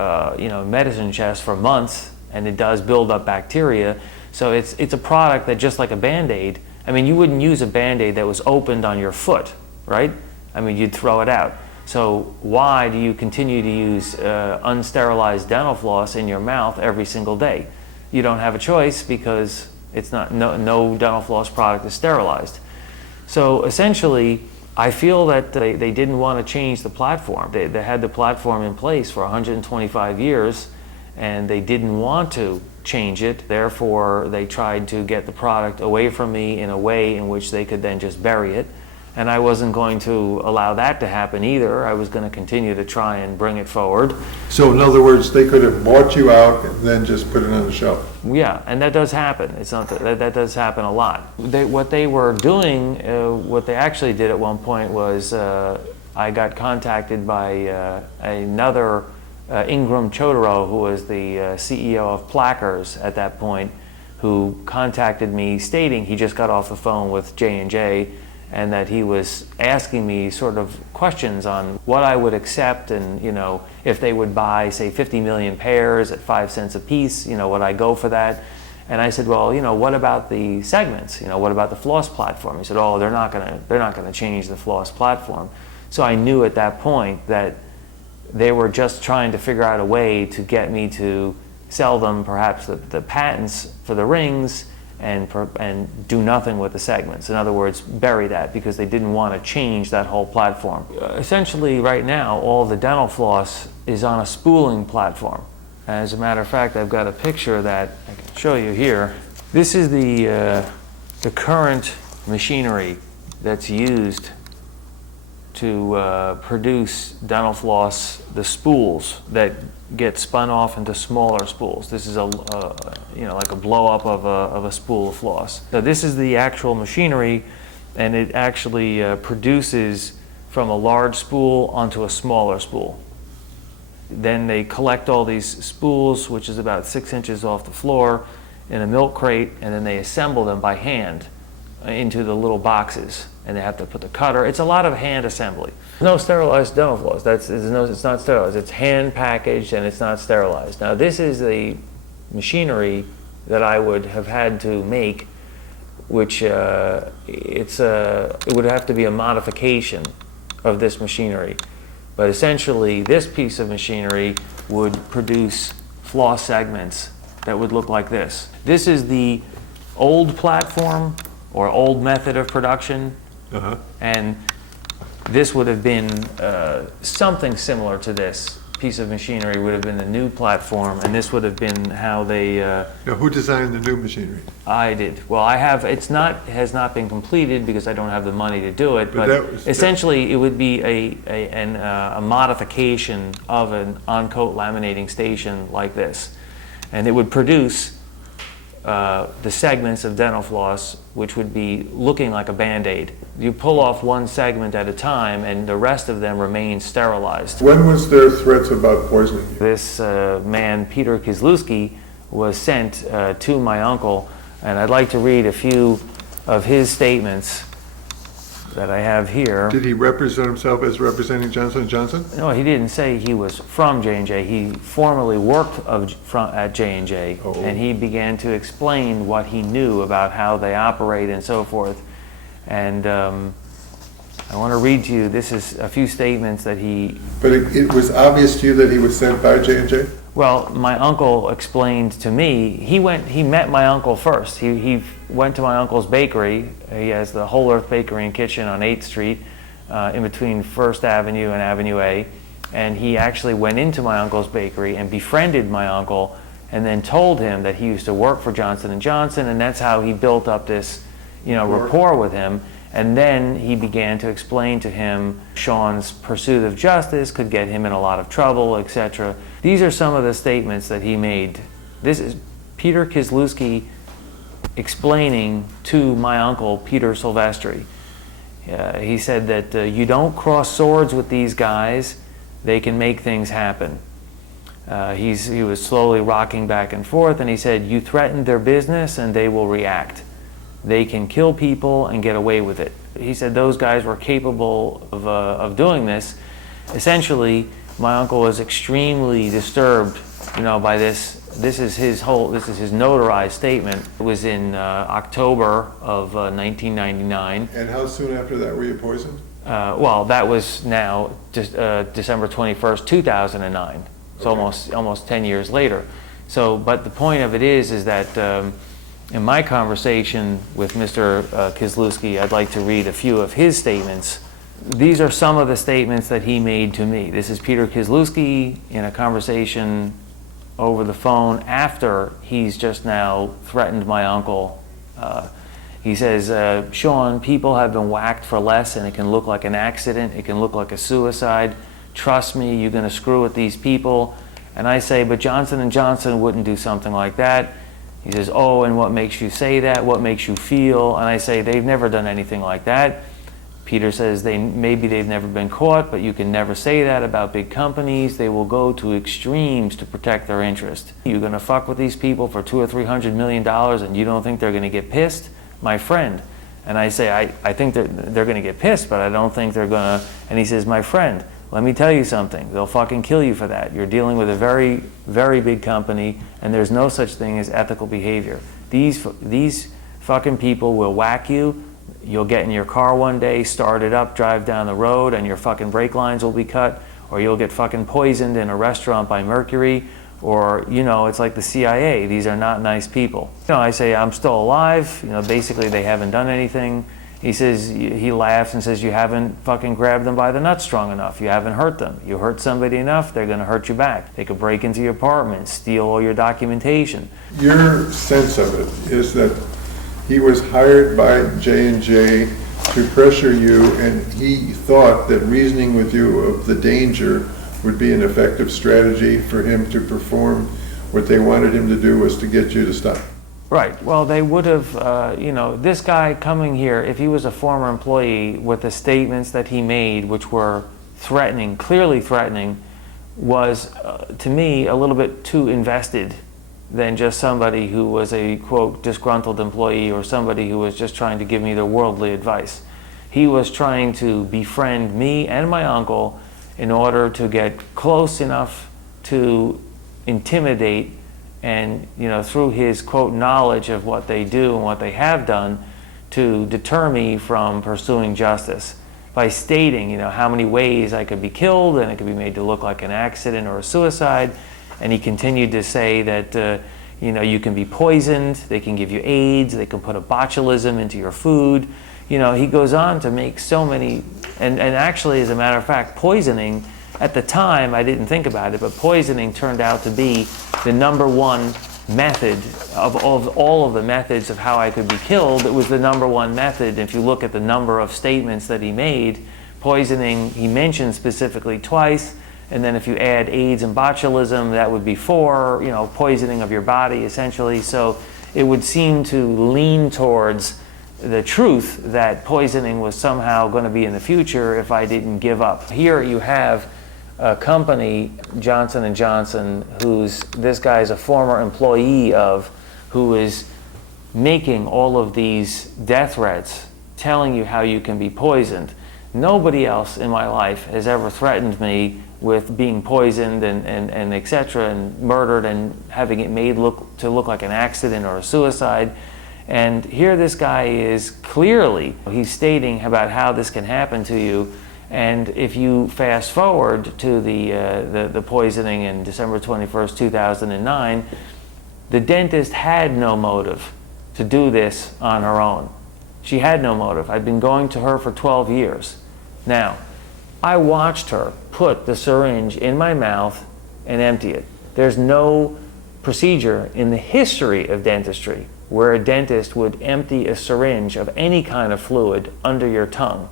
medicine chest for months, and it does build up bacteria. So it's a product that, just like a Band-Aid, you wouldn't use a Band-Aid that was opened on your foot, right? You'd throw it out. So why do you continue to use unsterilized dental floss in your mouth every single day? You don't have a choice, because it's not no dental floss product is sterilized. So essentially, I feel that they didn't want to change the platform. They had the platform in place for 125 years, and they didn't want to change it. Therefore, they tried to get the product away from me in a way in which they could then just bury it. And I wasn't going to allow that to happen either. I was going to continue to try and bring it forward. So in other words, they could have bought you out and then just put it on the shelf. Yeah, and that does happen. It's not that does happen a lot. What they were doing, what they actually did at one point was, I got contacted by another Ingram Chodorow, who was the CEO of Plackers at that point, who contacted me stating he just got off the phone with J&J, and that he was asking me sort of questions on what I would accept, and if they would buy, say, 50 million pairs at 5 cents a piece, would I go for that? And I said, well, what about the segments? What about the floss platform? He said, oh, they're not gonna change the floss platform. So I knew at that point that they were just trying to figure out a way to get me to sell them perhaps the patents for the rings, and do nothing with the segments. In other words, bury that, because they didn't want to change that whole platform. Essentially, right now, all the dental floss is on a spooling platform. As a matter of fact, I've got a picture that I can show you here. This is the current machinery that's used to produce dental floss, the spools that get spun off into smaller spools. This is like a blow up of a spool of floss. So this is the actual machinery, and it actually produces from a large spool onto a smaller spool. Then they collect all these spools, which is about 6 inches off the floor, in a milk crate, and then they assemble them by hand into the little boxes, and they have to put the cutter. It's a lot of hand assembly. No sterilized dental floss. It's not sterilized. It's hand packaged, and it's not sterilized. Now, this is the machinery that I would have had to make, which it would have to be a modification of this machinery. But essentially, this piece of machinery would produce floss segments that would look like this. This is the old platform, or old method of production, and this would have been something similar to this piece of machinery. Would have been the new platform, and this would have been how they. Now, who designed the new machinery? I did. Well, has not been completed because I don't have the money to do it. But essentially, it would be a modification of an on-coat laminating station like this. and it would produce the segments of dental floss, which would be looking like a Band-Aid. You pull off one segment at a time, and the rest of them remain sterilized. When was there threats about poisoning you? This man, Peter Kozlowski, was sent to my uncle, and I'd like to read a few of his statements that I have here. Did he represent himself as representing Johnson & Johnson? No, he didn't say he was from J&J. He formerly worked at J&J, Oh. and he began to explain what he knew about how they operate and so forth. And I want to read to you, this is a few statements that he... But it was obvious to you that he was sent by J&J? Well, my uncle explained to me, he met my uncle first. He went to my uncle's bakery. He has the Whole Earth Bakery and Kitchen on 8th Street, in between First Avenue and Avenue A. And he actually went into my uncle's bakery and befriended my uncle, and then told him that he used to work for Johnson & Johnson, and that's how he built up this, rapport with him. And then he began to explain to him Sean's pursuit of justice could get him in a lot of trouble, etc. These are some of the statements that he made. This is Peter Kozlowski explaining to my uncle, Peter Silvestri. He said that you don't cross swords with these guys. They can make things happen. He was slowly rocking back and forth, and he said, you threaten their business and they will react. They can kill people and get away with it. He said those guys were capable of doing this. Essentially, my uncle was extremely disturbed, by this. This is his notarized statement. It was in October of 1999. And how soon after that were you poisoned? Well, that was now just December 21st, 2009. So Okay. almost 10 years later. So, but the point of it is that in my conversation with Mr. Kozlowski, I'd like to read a few of his statements. These are some of the statements that he made to me. This is Peter Kozlowski in a conversation over the phone after he's just now threatened my uncle. He says, Sean, people have been whacked for less, and it can look like an accident. It can look like a suicide. Trust me, you're going to screw with these people. And I say, but Johnson & Johnson wouldn't do something like that. He says, oh, and what makes you say that? What makes you feel? And I say, they've never done anything like that. Peter says, maybe they've never been caught, but you can never say that about big companies. They will go to extremes to protect their interest. You're going to fuck with these people for $200 or $300 million, and you don't think they're going to get pissed? My friend. And I say, I think that they're going to get pissed, but I don't think they're going to. And he says, my friend, let me tell you something. They'll fucking kill you for that. You're dealing with a very, very big company, and there's no such thing as ethical behavior. These fucking people will whack you. You'll get in your car one day, start it up, drive down the road, and your fucking brake lines will be cut, or you'll get fucking poisoned in a restaurant by mercury, or, it's like the CIA. These are not nice people. I say, I'm still alive. Basically they haven't done anything. He says, he laughs and says, you haven't fucking grabbed them by the nuts strong enough. You haven't hurt them. You hurt somebody enough, they're going to hurt you back. They could break into your apartment, steal all your documentation. Your sense of it is that he was hired by J&J to pressure you, and he thought that reasoning with you of the danger would be an effective strategy for him to perform what they wanted him to do, was to get you to stop. Right. Well, they would have, this guy coming here, if he was a former employee, with the statements that he made, which were threatening, clearly threatening, was, to me, a little bit too invested than just somebody who was a, quote, disgruntled employee, or somebody who was just trying to give me the worldly advice. He was trying to befriend me and my uncle in order to get close enough to intimidate, and through his, quote, knowledge of what they do and what they have done, to deter me from pursuing justice by stating how many ways I could be killed, and it could be made to look like an accident or a suicide. And he continued to say that you can be poisoned, they can give you AIDS, they can put a botulism into your food. He goes on to make so many, and actually, as a matter of fact, poisoning, at the time, I didn't think about it, but poisoning turned out to be the #1 method of all of the methods of how I could be killed. It was the #1 method. If you look at the number of statements that he made, poisoning, he mentioned specifically twice, And then if you add AIDS and botulism, that would be 4, poisoning of your body, essentially. So it would seem to lean towards the truth that poisoning was somehow going to be in the future if I didn't give up. Here you have a company, Johnson & Johnson, this guy's a former employee of, who is making all of these death threats, telling you how you can be poisoned. Nobody else in my life has ever threatened me with being poisoned and et cetera, and murdered and having it made look like an accident or a suicide. And here this guy is clearly, he's stating about how this can happen to you. And if you fast forward to the poisoning in December 21st, 2009, the dentist had no motive to do this on her own. She had no motive. I'd been going to her for 12 years. Now, I watched her put the syringe in my mouth and empty it. There's no procedure in the history of dentistry where a dentist would empty a syringe of any kind of fluid under your tongue,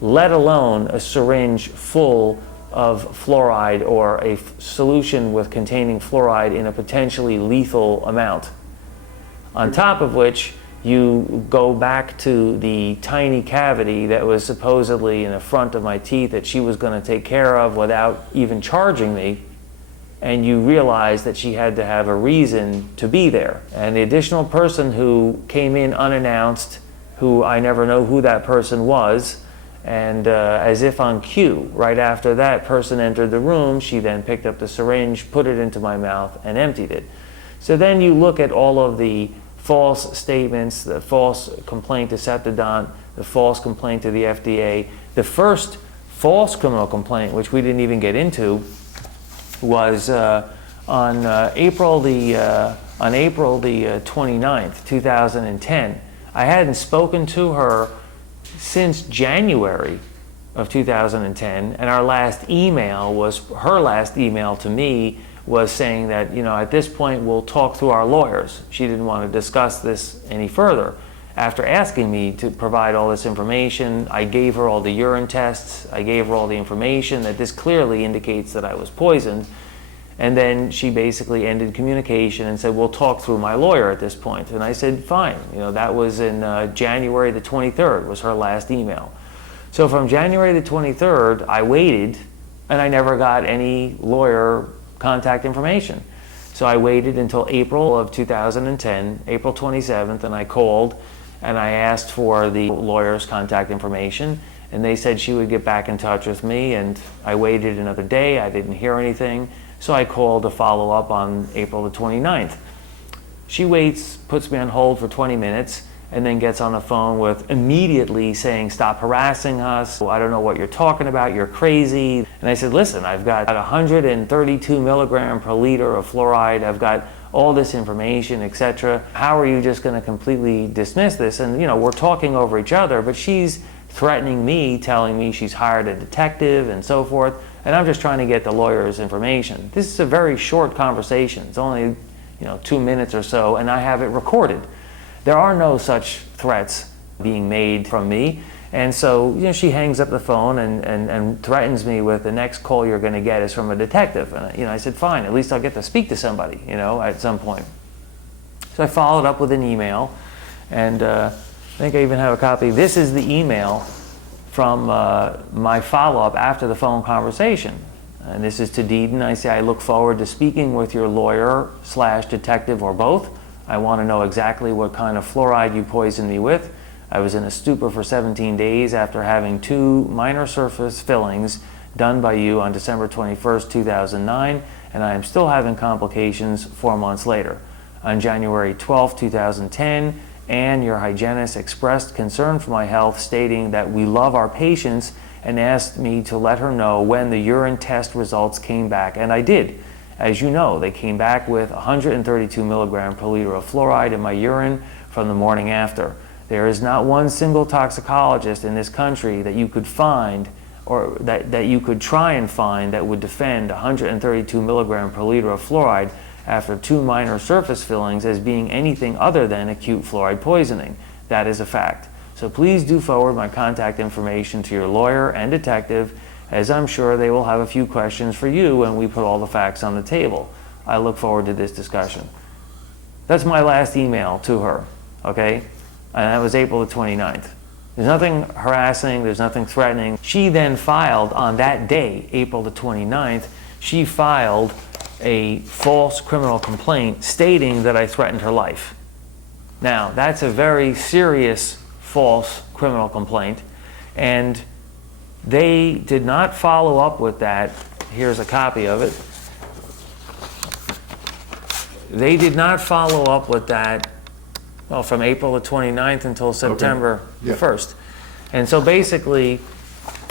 let alone a syringe full of fluoride or a solution containing fluoride in a potentially lethal amount. On top of which, you go back to the tiny cavity that was supposedly in the front of my teeth that she was going to take care of without even charging me, and you realize that she had to have a reason to be there. And the additional person who came in unannounced, who I never know who that person was, and as if on cue, right after that person entered the room, she then picked up the syringe, put it into my mouth, and emptied it. So then you look at all of the false statements, the false complaint to Septidont, the false complaint to the FDA. The first false criminal complaint, which we didn't even get into, was on April the 29th, 2010. I hadn't spoken to her since January of 2010, and her last email to me was saying that, at this point we'll talk through our lawyers. She didn't want to discuss this any further. After asking me to provide all this information, I gave her all the urine tests, I gave her all the information that this clearly indicates that I was poisoned, and then she basically ended communication and said, we'll talk through my lawyer at this point. And I said, fine. That was in January the 23rd was her last email. So from January the 23rd, I waited, and I never got any lawyer contact information. So I waited until April of 2010, April 27th, and I called and I asked for the lawyer's contact information, and they said she would get back in touch with me, and I waited another day. I didn't hear anything, so I called to follow up on April the 29th. She waits, puts me on hold for 20 minutes, and then gets on the phone with immediately saying, stop harassing us. I don't know what you're talking about. You're crazy. And I said, listen, I've got 132 milligram per liter of fluoride. I've got all this information, etc. How are you just going to completely dismiss this? And, we're talking over each other, but she's threatening me, telling me she's hired a detective and so forth. And I'm just trying to get the lawyer's information. This is a very short conversation. It's only, 2 minutes or so, and I have it recorded. There are no such threats being made from me. And so, she hangs up the phone and threatens me with the next call you're going to get is from a detective. And, I said, fine, at least I'll get to speak to somebody, at some point. So I followed up with an email, and I think I even have a copy. This is the email from my follow-up after the phone conversation. And this is to Deedon. I say, I look forward to speaking with your lawyer/detective or both. I want to know exactly what kind of fluoride you poisoned me with. I was in a stupor for 17 days after having 2 minor surface fillings done by you on December 21st, 2009, and I am still having complications 4 months later. On January 12th, 2010, and your hygienist expressed concern for my health, stating that we love our patients and asked me to let her know when the urine test results came back, and I did. As you know, they came back with 132 milligram per liter of fluoride in my urine from the morning after. There is not one single toxicologist in this country that you could find or that you could try and find that would defend 132 milligram per liter of fluoride after 2 minor surface fillings as being anything other than acute fluoride poisoning. That is a fact. So please do forward my contact information to your lawyer and detective, as I'm sure they will have a few questions for you when we put all the facts on the table. I look forward to this discussion. That's my last email to her, okay? And that was April the 29th. There's nothing harassing, there's nothing threatening. She then filed on that day, April the 29th, she filed a false criminal complaint stating that I threatened her life. Now, that's a very serious false criminal complaint, and they did not follow up with that. Here's a copy of it. They did not follow up with that, well, from April the 29th until September the 1st. And so basically,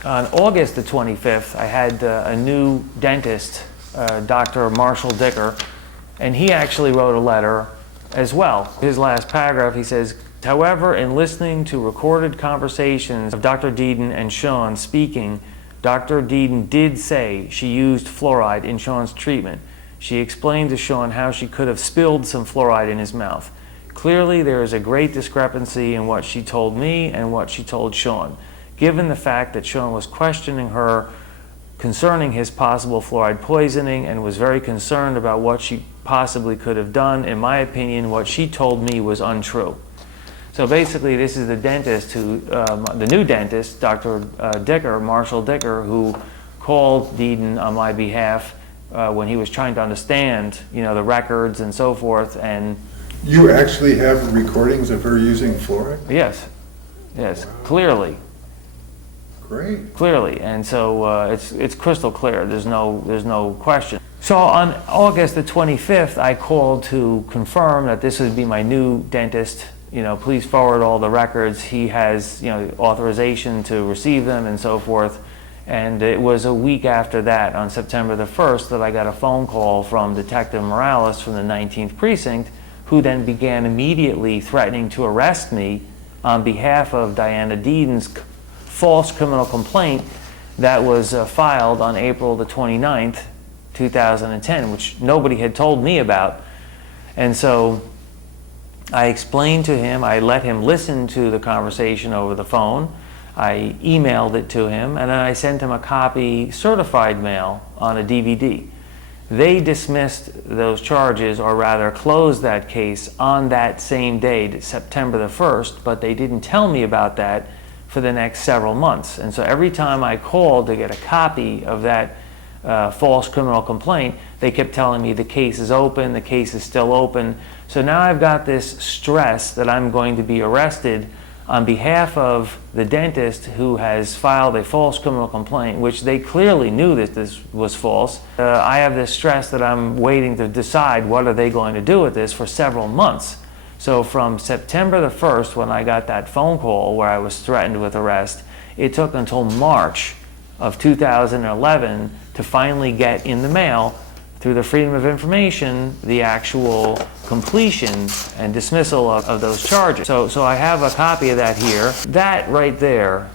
on August the 25th, I had a new dentist, Dr. Marshall Dicker, and he actually wrote a letter as well. His last paragraph, he says, however, in listening to recorded conversations of Dr. Deedon and Sean speaking, Dr. Deedon did say she used fluoride in Sean's treatment. She explained to Sean how she could have spilled some fluoride in his mouth. Clearly, there is a great discrepancy in what she told me and what she told Sean. Given the fact that Sean was questioning her concerning his possible fluoride poisoning and was very concerned about what she possibly could have done, in my opinion, what she told me was untrue. So basically, this is the dentist who, the new dentist, Dr. Dicker, Marshall Dicker, who called Deedon on my behalf when he was trying to understand, the records and so forth. And you actually have recordings of her using fluoride? Yes, wow. Clearly. Great. Clearly, and so it's crystal clear. There's no question. So on August the 25th, I called to confirm that this would be my new dentist. Please forward all the records. He has, authorization to receive them and so forth. And it was a week after that, on September the 1st, that I got a phone call from Detective Morales from the 19th Precinct, who then began immediately threatening to arrest me on behalf of Diana Deedon's false criminal complaint that was filed on April the 29th, 2010, which nobody had told me about. And so I explained to him, I let him listen to the conversation over the phone. I emailed it to him, and then I sent him a copy, certified mail, on a DVD. They dismissed those charges, or rather closed that case on that same day, September the 1st, but they didn't tell me about that for the next several months. And so every time I called to get a copy of that false criminal complaint, they kept telling me the case is open, the case is still open. So now I've got this stress that I'm going to be arrested on behalf of the dentist who has filed a false criminal complaint, which they clearly knew that this was false. I have this stress that I'm waiting to decide what are they going to do with this for several months. So from September the 1st, when I got that phone call where I was threatened with arrest, it took until March of 2011 to finally get in the mail, through the Freedom of Information, the actual completion and dismissal of those charges. So I have a copy of that here. That right there,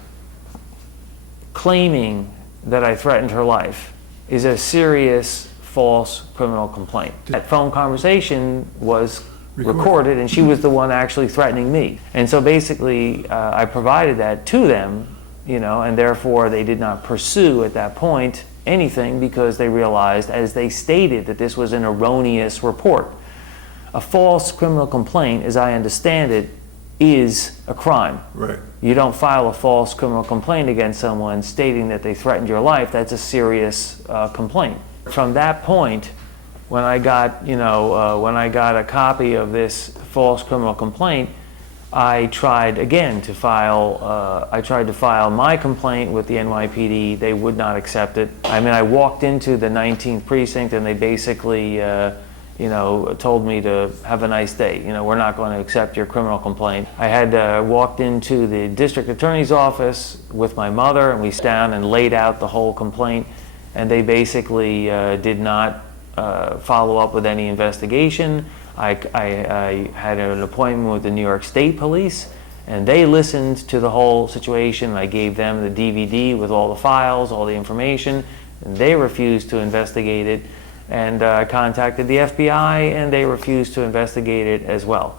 claiming that I threatened her life, is a serious false criminal complaint. That phone conversation was recorded, and she was the one actually threatening me. And so basically, I provided that to them, and therefore they did not pursue at that point anything, because they realized, as they stated, that this was an erroneous report. A false criminal complaint, as I understand it, is a crime. Right. You don't file a false criminal complaint against someone stating that they threatened your life. That's a serious complaint. From that point, when I got, when I got a copy of this false criminal complaint, I tried again to file. I tried to file my complaint with the NYPD. They would not accept it. I mean, I walked into the 19th precinct, and they basically, told me to have a nice day. We're not going to accept your criminal complaint. I had walked into the district attorney's office with my mother, and we sat down and laid out the whole complaint, and they basically did not follow up with any investigation. I had an appointment with the New York State Police, and they listened to the whole situation. I gave them the DVD with all the files, all the information, and they refused to investigate it. And I contacted the FBI, and they refused to investigate it as well.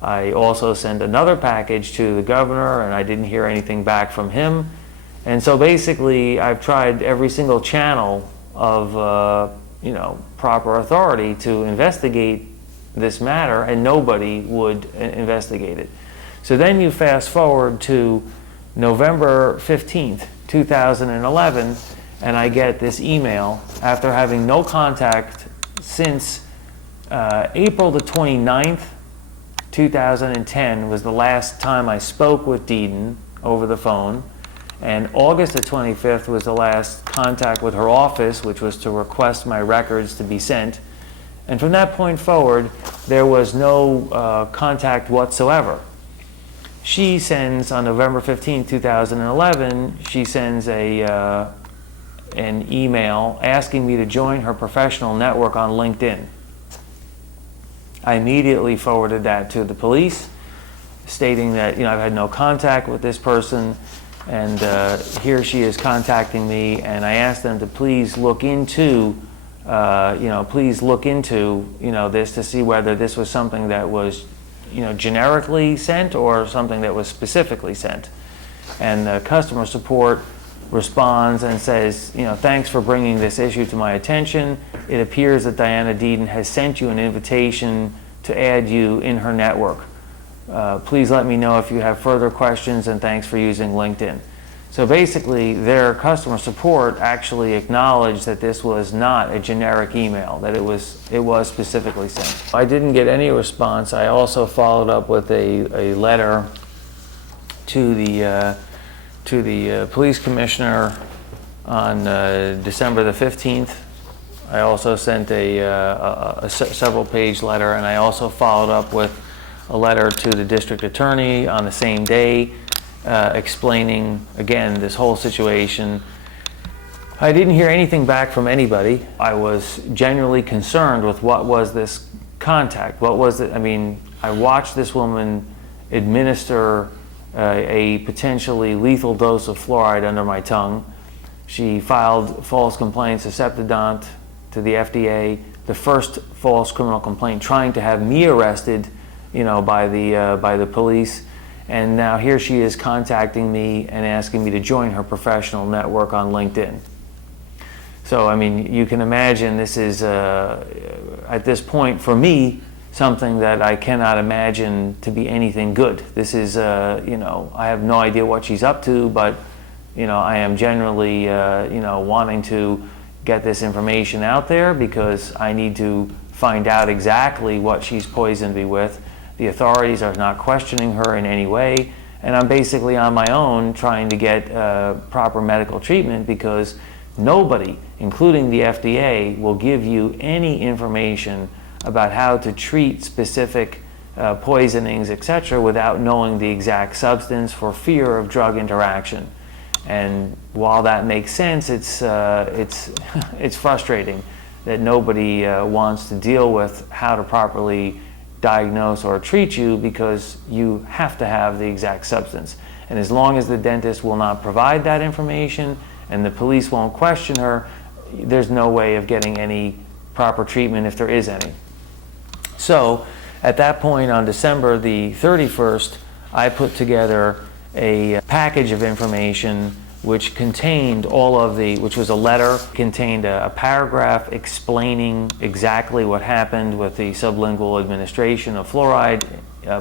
I also sent another package to the governor, and I didn't hear anything back from him. And so basically, I've tried every single channel of proper authority to investigate this matter, and nobody would investigate it. So then you fast forward to November 15th, 2011, and I get this email after having no contact since April the 29th, 2010 was the last time I spoke with Deedon over the phone, and August the 25th was the last contact with her office, which was to request my records to be sent. And from that point forward, there was no contact whatsoever. She sends, on November 15, 2011, she sends an email asking me to join her professional network on LinkedIn. I immediately forwarded that to the police, stating that I've had no contact with this person, and here she is contacting me, and I asked them to please look into this to see whether this was something that was generically sent or something that was specifically sent. And the customer support responds and says, thanks for bringing this issue to my attention. It appears that Diana Deedon has sent you an invitation to add you in her network. Please let me know if you have further questions, and thanks for using LinkedIn. So basically, their customer support actually acknowledged that this was not a generic email, that it was specifically sent. I didn't get any response. I also followed up with a letter to the police commissioner on December the 15th. I also sent a several-page letter, and I also followed up with a letter to the district attorney on the same day, explaining, again, this whole situation. I didn't hear anything back from anybody. I was genuinely concerned with what was this contact. What was it? I mean, I watched this woman administer a potentially lethal dose of fluoride under my tongue. She filed false complaints to Septidont, to the FDA, the first false criminal complaint trying to have me arrested, by the police. And now here she is contacting me and asking me to join her professional network on LinkedIn. So, I mean, you can imagine this is, at this point, for me, something that I cannot imagine to be anything good. This is, I have no idea what she's up to, but, I am generally, wanting to get this information out there because I need to find out exactly what she's poisoned me with. The authorities are not questioning her in any way, and I'm basically on my own trying to get proper medical treatment because nobody, including the FDA, will give you any information about how to treat specific poisonings, etc., without knowing the exact substance for fear of drug interaction. And while that makes sense, it's frustrating that nobody wants to deal with how to properly diagnose or treat you because you have to have the exact substance. And as long as the dentist will not provide that information and the police won't question her, there's no way of getting any proper treatment if there is any. So at that point on December the 31st, I put together a package of information which contained which was a letter, contained a paragraph explaining exactly what happened with the sublingual administration of fluoride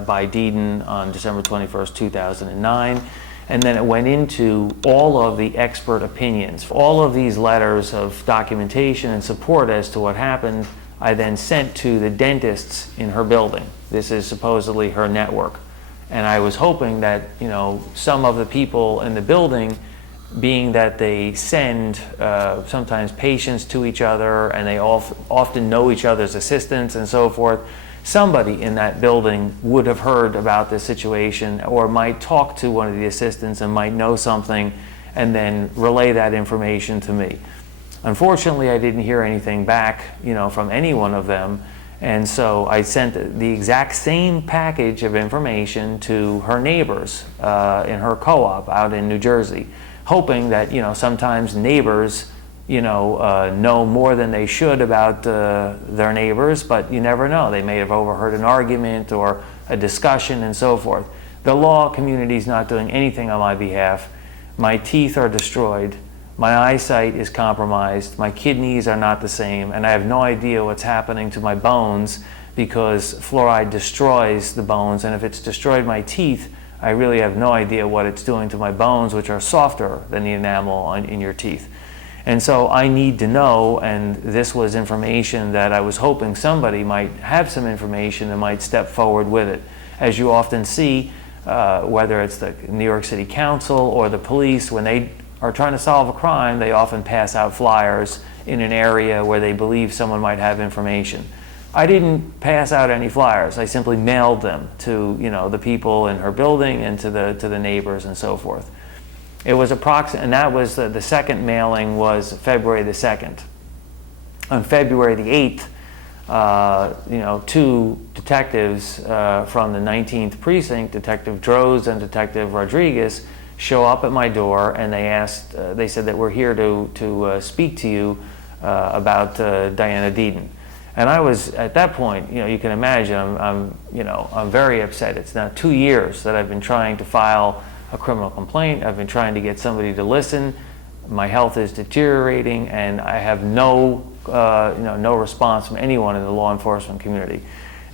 by Deedon on December 21st, 2009. And then it went into all of the expert opinions. All of these letters of documentation and support as to what happened, I then sent to the dentists in her building. This is supposedly her network. And I was hoping that, some of the people in the building, being that they send sometimes patients to each other and they often know each other's assistants and so forth, somebody in that building would have heard about this situation or might talk to one of the assistants and might know something and then relay that information to me. Unfortunately, I didn't hear anything back, from any one of them. And so I sent the exact same package of information to her neighbors in her co-op out in New Jersey, hoping that, sometimes neighbors, know more than they should about their neighbors, but you never know. They may have overheard an argument or a discussion and so forth. The law community is not doing anything on my behalf. my teeth are destroyed, my eyesight is compromised, my kidneys are not the same, and I have no idea what's happening to my bones because fluoride destroys the bones, and if it's destroyed my teeth, I really have no idea what it's doing to my bones, which are softer than the enamel in your teeth. And so I need to know, and this was information that I was hoping somebody might have some information and might step forward with it. As you often see, whether it's the New York City Council or the police, when they are trying to solve a crime, they often pass out flyers in an area where they believe someone might have information. I didn't pass out any flyers. I simply mailed them to, the people in her building and to the neighbors and so forth. It was and that was the second mailing was February the 2nd. On February the 8th, two detectives from the 19th precinct, Detective Droz and Detective Rodriguez, show up at my door, and they said that we're here to speak to you about Diana Deedon. And I was, at that point, you can imagine, I'm very upset. It's now 2 years that I've been trying to file a criminal complaint. I've been trying to get somebody to listen. My health is deteriorating, and I have no response from anyone in the law enforcement community.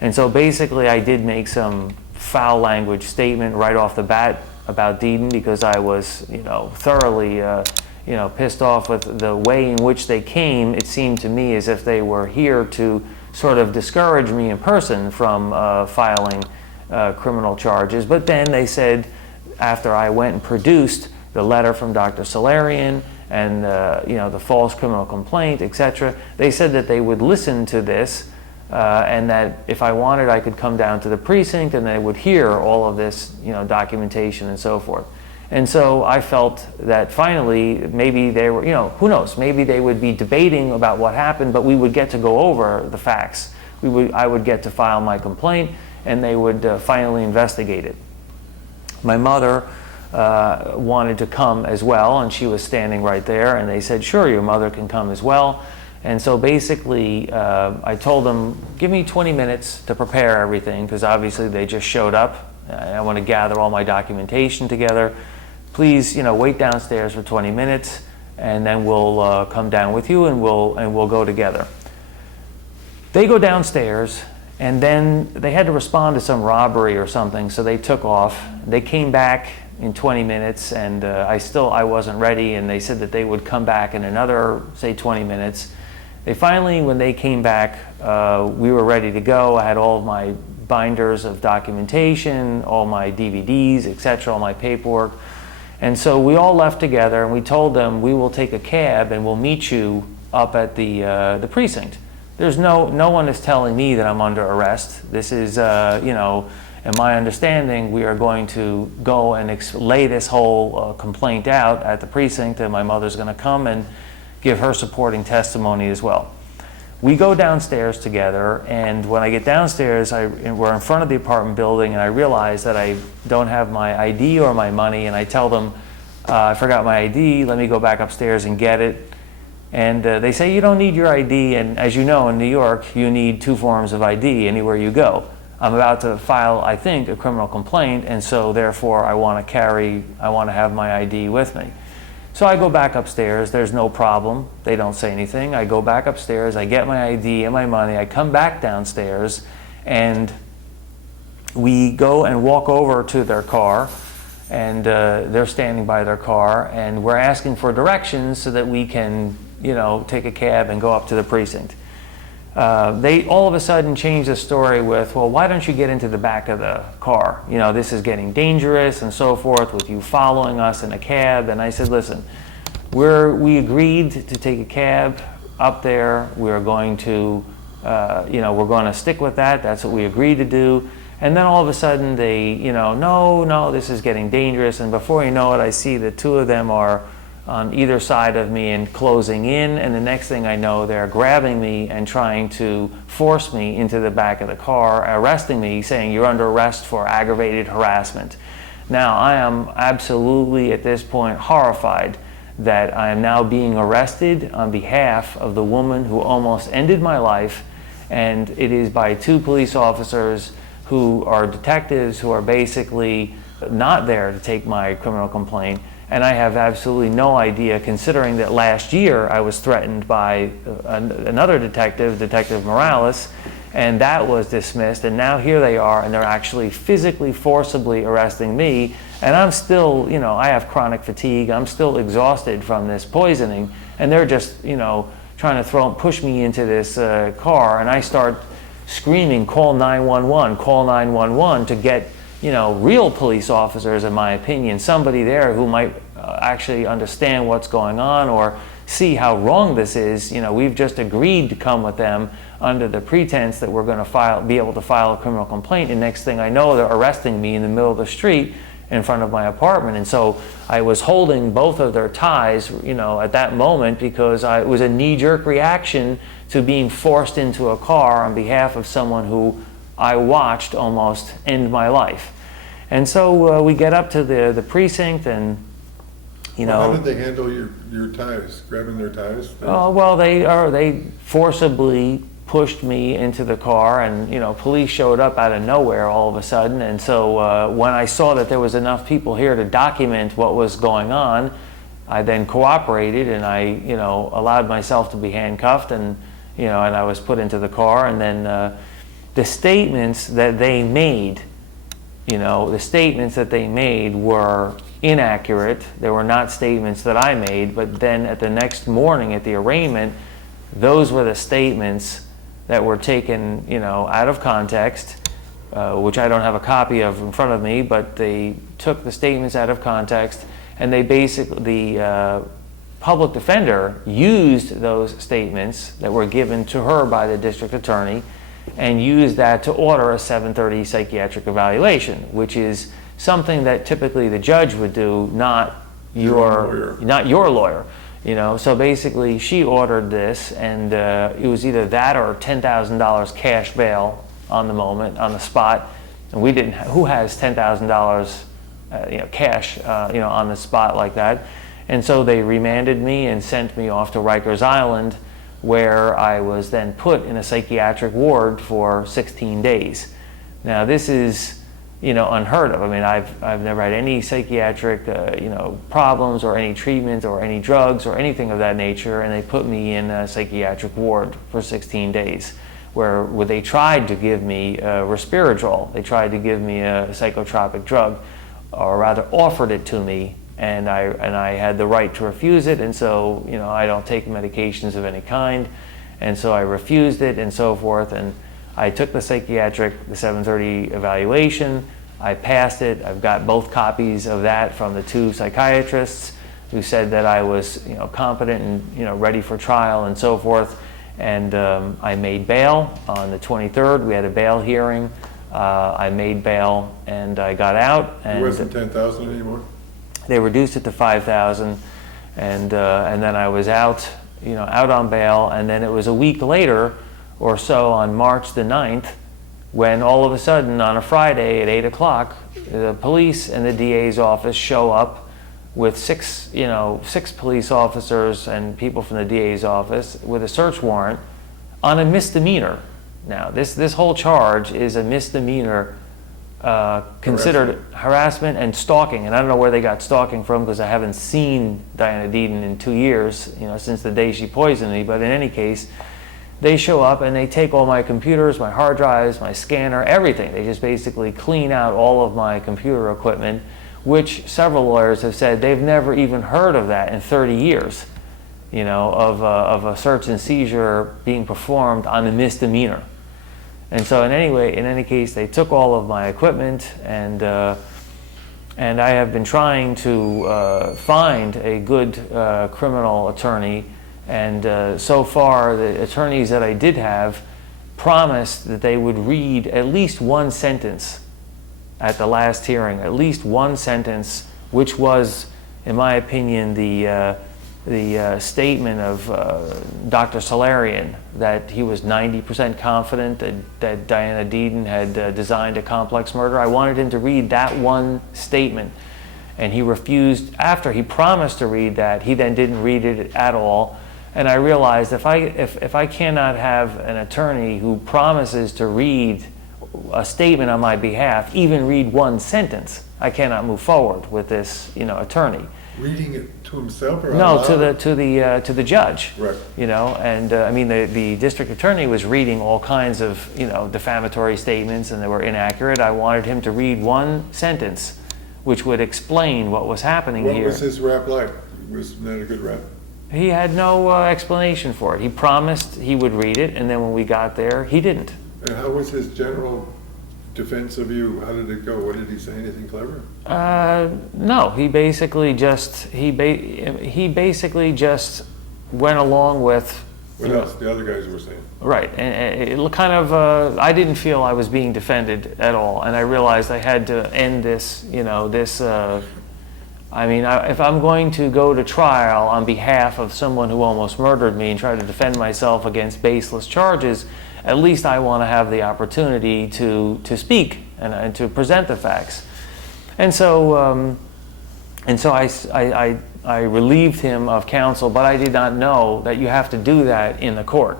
And so basically, I did make some foul language statement right off the bat about Deedon because I was, thoroughly, pissed off with the way in which they came. It seemed to me as if they were here to sort of discourage me in person from filing criminal charges. But then they said, after I went and produced the letter from Dr. Solarian and the false criminal complaint, etc., they said that they would listen to this and that if I wanted, I could come down to the precinct and they would hear all of this, documentation and so forth. And so I felt that finally, maybe they were, who knows, maybe they would be debating about what happened, but we would get to go over the facts. I would get to file my complaint, and they would finally investigate it. My mother wanted to come as well, and she was standing right there, and they said, sure, your mother can come as well. And so basically, I told them, give me 20 minutes to prepare everything, because obviously they just showed up. I want to gather all my documentation together. Please, wait downstairs for 20 minutes, and then we'll come down with you, and we'll go together. They go downstairs, and then they had to respond to some robbery or something, so they took off. They came back in 20 minutes, and I wasn't ready, and they said that they would come back in another, say, 20 minutes. They finally, when they came back, we were ready to go. I had all of my binders of documentation, all my DVDs, etc., all my paperwork. And so we all left together, and we told them we will take a cab and we'll meet you up at the precinct. There's no one is telling me that I'm under arrest. This is, in my understanding, we are going to go and lay this whole complaint out at the precinct, and my mother's going to come and give her supporting testimony as well. We go downstairs together, and when I get downstairs, we're in front of the apartment building, and I realize that I don't have my ID or my money, and I tell them, I forgot my ID, let me go back upstairs and get it. And they say, you don't need your ID, and as you know, in New York, you need 2 forms of ID anywhere you go. I'm about to file, I think, a criminal complaint, and so therefore I want to have my ID with me. So I go back upstairs, there's no problem, they don't say anything. I go back upstairs, I get my ID and my money, I come back downstairs, and we go and walk over to their car, and they're standing by their car, and we're asking for directions so that we can, take a cab and go up to the precinct. They all of a sudden change the story with, well, why don't you get into the back of the car? This is getting dangerous and so forth with you following us in a cab. And I said, listen, we agreed to take a cab up there. We're going to, we're going to stick with that. That's what we agreed to do. And then all of a sudden they, no, this is getting dangerous. And before you know it, I see the 2 of them are on either side of me and closing in, and the next thing I know, they're grabbing me and trying to force me into the back of the car, arresting me, saying you're under arrest for aggravated harassment. Now, I am absolutely at this point horrified that I am now being arrested on behalf of the woman who almost ended my life, and it is by 2 police officers who are detectives who are basically not there to take my criminal complaint. And I have absolutely no idea, considering that last year I was threatened by another detective, Detective Morales, and that was dismissed. And now here they are, and they're actually physically, forcibly arresting me. And I'm still, I have chronic fatigue. I'm still exhausted from this poisoning. And they're just, trying to push me into this car. And I start screaming, call 911 to get real police officers, in my opinion, somebody there who might actually understand what's going on or see how wrong this is. We've just agreed to come with them under the pretense that we're going to be able to file a criminal complaint, and next thing I know, they're arresting me in the middle of the street in front of my apartment. And so I was holding both of their ties, at that moment, because it was a knee-jerk reaction to being forced into a car on behalf of someone who I watched almost end my life. And so we get up to the precinct, and How did they handle your ties? Grabbing their ties? Well, they forcibly pushed me into the car, and police showed up out of nowhere all of a sudden. And so when I saw that there was enough people here to document what was going on, I then cooperated, and I allowed myself to be handcuffed, and and I was put into the car. And then the statements that they made, were inaccurate. They were not statements that I made, but then at the next morning at the arraignment, those were the statements that were taken, out of context, which I don't have a copy of in front of me, but they took the statements out of context, and they the public defender used those statements that were given to her by the district attorney and used that to order a 7:30 psychiatric evaluation, which is something that typically the judge would do, not your lawyer. So basically she ordered this, and it was either that or $10,000 cash bail on the spot. And we didn't. Who has $10,000, cash, on the spot like that? And so they remanded me and sent me off to Rikers Island, where I was then put in a psychiatric ward for 16 days. Now this is, unheard of. I mean, I've never had any psychiatric, problems or any treatment or any drugs or anything of that nature, and they put me in a psychiatric ward for 16 days, where they tried to give me risperidol. They tried to give me a psychotropic drug, or rather offered it to me, and I had the right to refuse it. And so, I don't take medications of any kind, and so I refused it and so forth. And I took the 7:30 evaluation. I passed it. I've got both copies of that from the two psychiatrists who said that I was, competent and, ready for trial and so forth. And I made bail on the 23rd. We had a bail hearing. I made bail, and I got out. And it wasn't $10,000 anymore? They reduced it to $5,000, and then I was out, out on bail. And then it was a week later or so, on March the 9th, when all of a sudden on a Friday at 8 o'clock, the police and the DA's office show up with six police officers and people from the DA's office with a search warrant on a misdemeanor. Now, this whole charge is a misdemeanor, considered harassment and stalking. And I don't know where they got stalking from, because I haven't seen Diana Deedon in 2 years, since the day she poisoned me. But in any case, they show up and they take all my computers, my hard drives, my scanner, everything. They just basically clean out all of my computer equipment, which several lawyers have said they've never even heard of that in 30 years, of a search and seizure being performed on a misdemeanor. And so in any case, they took all of my equipment, and I have been trying to find a good criminal attorney. And so far, the attorneys that I did have promised that they would read at least one sentence at the last hearing, at least one sentence, which was, in my opinion, the statement of Dr. Solarian, that he was 90% confident that Diana Deedon had designed a complex murder. I wanted him to read that one statement, and he refused. After he promised to read that, he then didn't read it at all. And I realized if I cannot have an attorney who promises to read a statement on my behalf, even read one sentence, I cannot move forward with this, attorney. Reading it to himself or No, out to loud? to the judge. Right. You know, and I mean, the district attorney was reading all kinds of, you know, defamatory statements, and they were inaccurate. I wanted him to read one sentence, which would explain what was happening What here. was his rap like? Was that a good rap? He had no explanation for it. He promised he would read it, and then when we got there, he didn't. And how was his general defense of you? How did it go? What did he say? Anything clever? No, he basically just he basically just went along with. What else? The other guys were saying. Right, and it kind of, I didn't feel I was being defended at all, and I realized I had to end this, you know, this, I mean, if I'm going to go to trial on behalf of someone who almost murdered me and try to defend myself against baseless charges, at least I want to have the opportunity to speak and to present the facts. And so I relieved him of counsel, but I did not know that you have to do that in the court.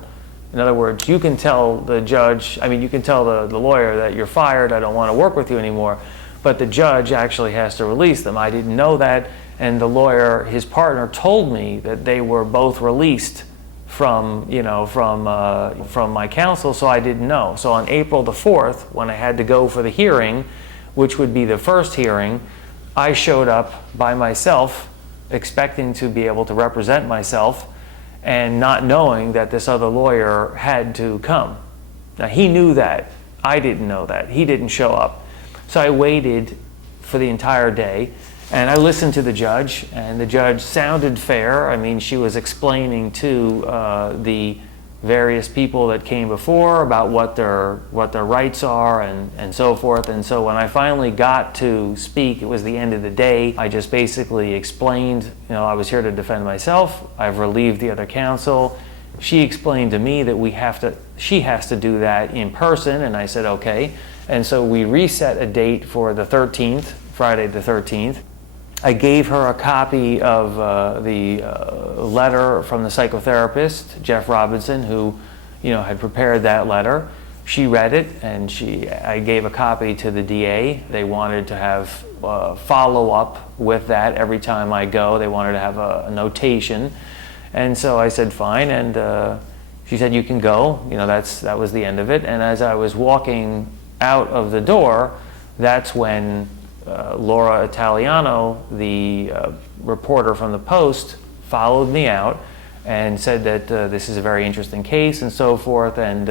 In other words, you can tell the judge, I mean, you can tell the lawyer that you're fired, I don't want to work with you anymore, but the judge actually has to release them. I didn't know that, and the lawyer, his partner, told me that they were both released from, you know, from my counsel, so I didn't know. So on April the 4th, when I had to go for the hearing, which would be the first hearing, I showed up by myself, expecting to be able to represent myself, and not knowing that this other lawyer had to come. Now, he knew that. I didn't know that. He didn't show up. So I waited for the entire day, and I listened to the judge, and the judge sounded fair. I mean, she was explaining to the various people that came before about what their rights are and so forth. And so when I finally got to speak, it was the end of the day. I just basically explained, you know, I was here to defend myself. I've relieved the other counsel. She explained to me that she has to do that in person, and I said okay. And so we reset a date for the 13th, Friday the 13th. I gave her a copy of the letter from the psychotherapist, Jeff Robinson, who, you know, had prepared that letter. She read it, and I gave a copy to the DA. They wanted to have follow-up with that every time I go. They wanted to have a notation. And so I said, fine, and she said, you can go. You know, that was the end of it. And as I was walking out of the door, that's when Laura Italiano, the reporter from the Post, followed me out and said that this is a very interesting case and so forth, and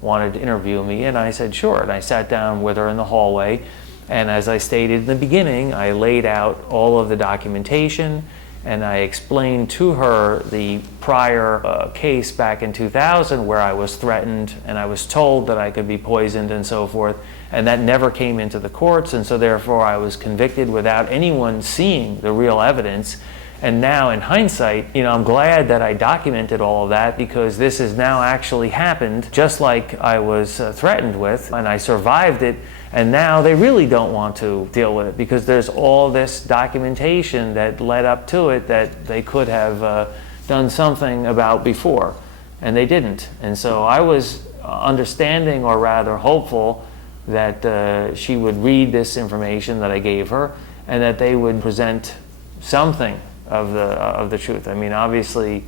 wanted to interview me. And I said sure, and I sat down with her in the hallway, and as I stated in the beginning, I laid out all of the documentation, and I explained to her the prior case back in 2000 where I was threatened and I was told that I could be poisoned and so forth, and that never came into the courts, and so therefore I was convicted without anyone seeing the real evidence. And now in hindsight, you know, I'm glad that I documented all of that, because this has now actually happened just like I was threatened with, and I survived it. And now they really don't want to deal with it because there's all this documentation that led up to it that they could have done something about before, and they didn't. And so I was understanding, or rather hopeful, that she would read this information that I gave her, and that they would present something of the truth. I mean, obviously,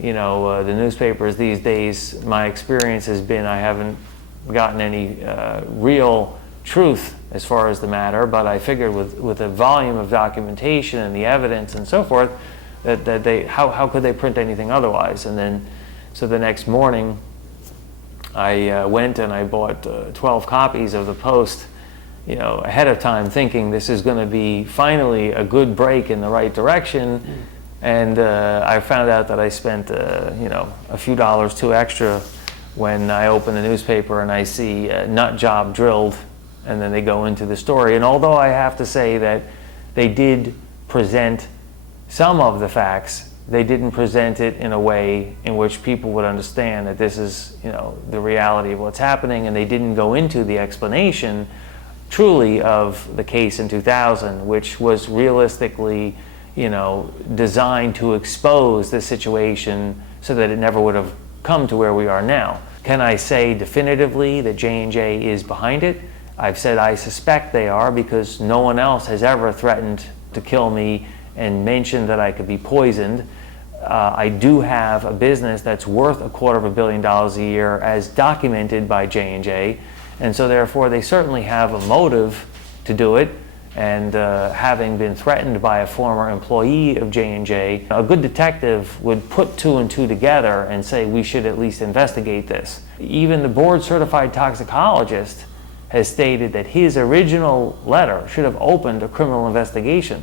you know, the newspapers these days, my experience has been I haven't gotten any real truth as far as the matter, but I figured with the volume of documentation and the evidence and so forth, that they how could they print anything otherwise? And then, so the next morning, I went and I bought 12 copies of the Post, you know, ahead of time, thinking this is going to be finally a good break in the right direction. And I found out that I spent, you know, a few dollars too extra when I open the newspaper and I see nut job drilled, and then they go into the story. And although I have to say that they did present some of the facts, they didn't present it in a way in which people would understand that this is, you know, the reality of what's happening, and they didn't go into the explanation truly of the case in 2000, which was realistically, you know, designed to expose this situation so that it never would have come to where we are now. Can I say definitively that J&J is behind it? I've said I suspect they are, because no one else has ever threatened to kill me and mentioned that I could be poisoned. I do have a business that's worth $250 million a year as documented by J&J, and so therefore they certainly have a motive to do it. And having been threatened by a former employee of J&J, a good detective would put two and two together and say we should at least investigate this. Even the board-certified toxicologist has stated that his original letter should have opened a criminal investigation.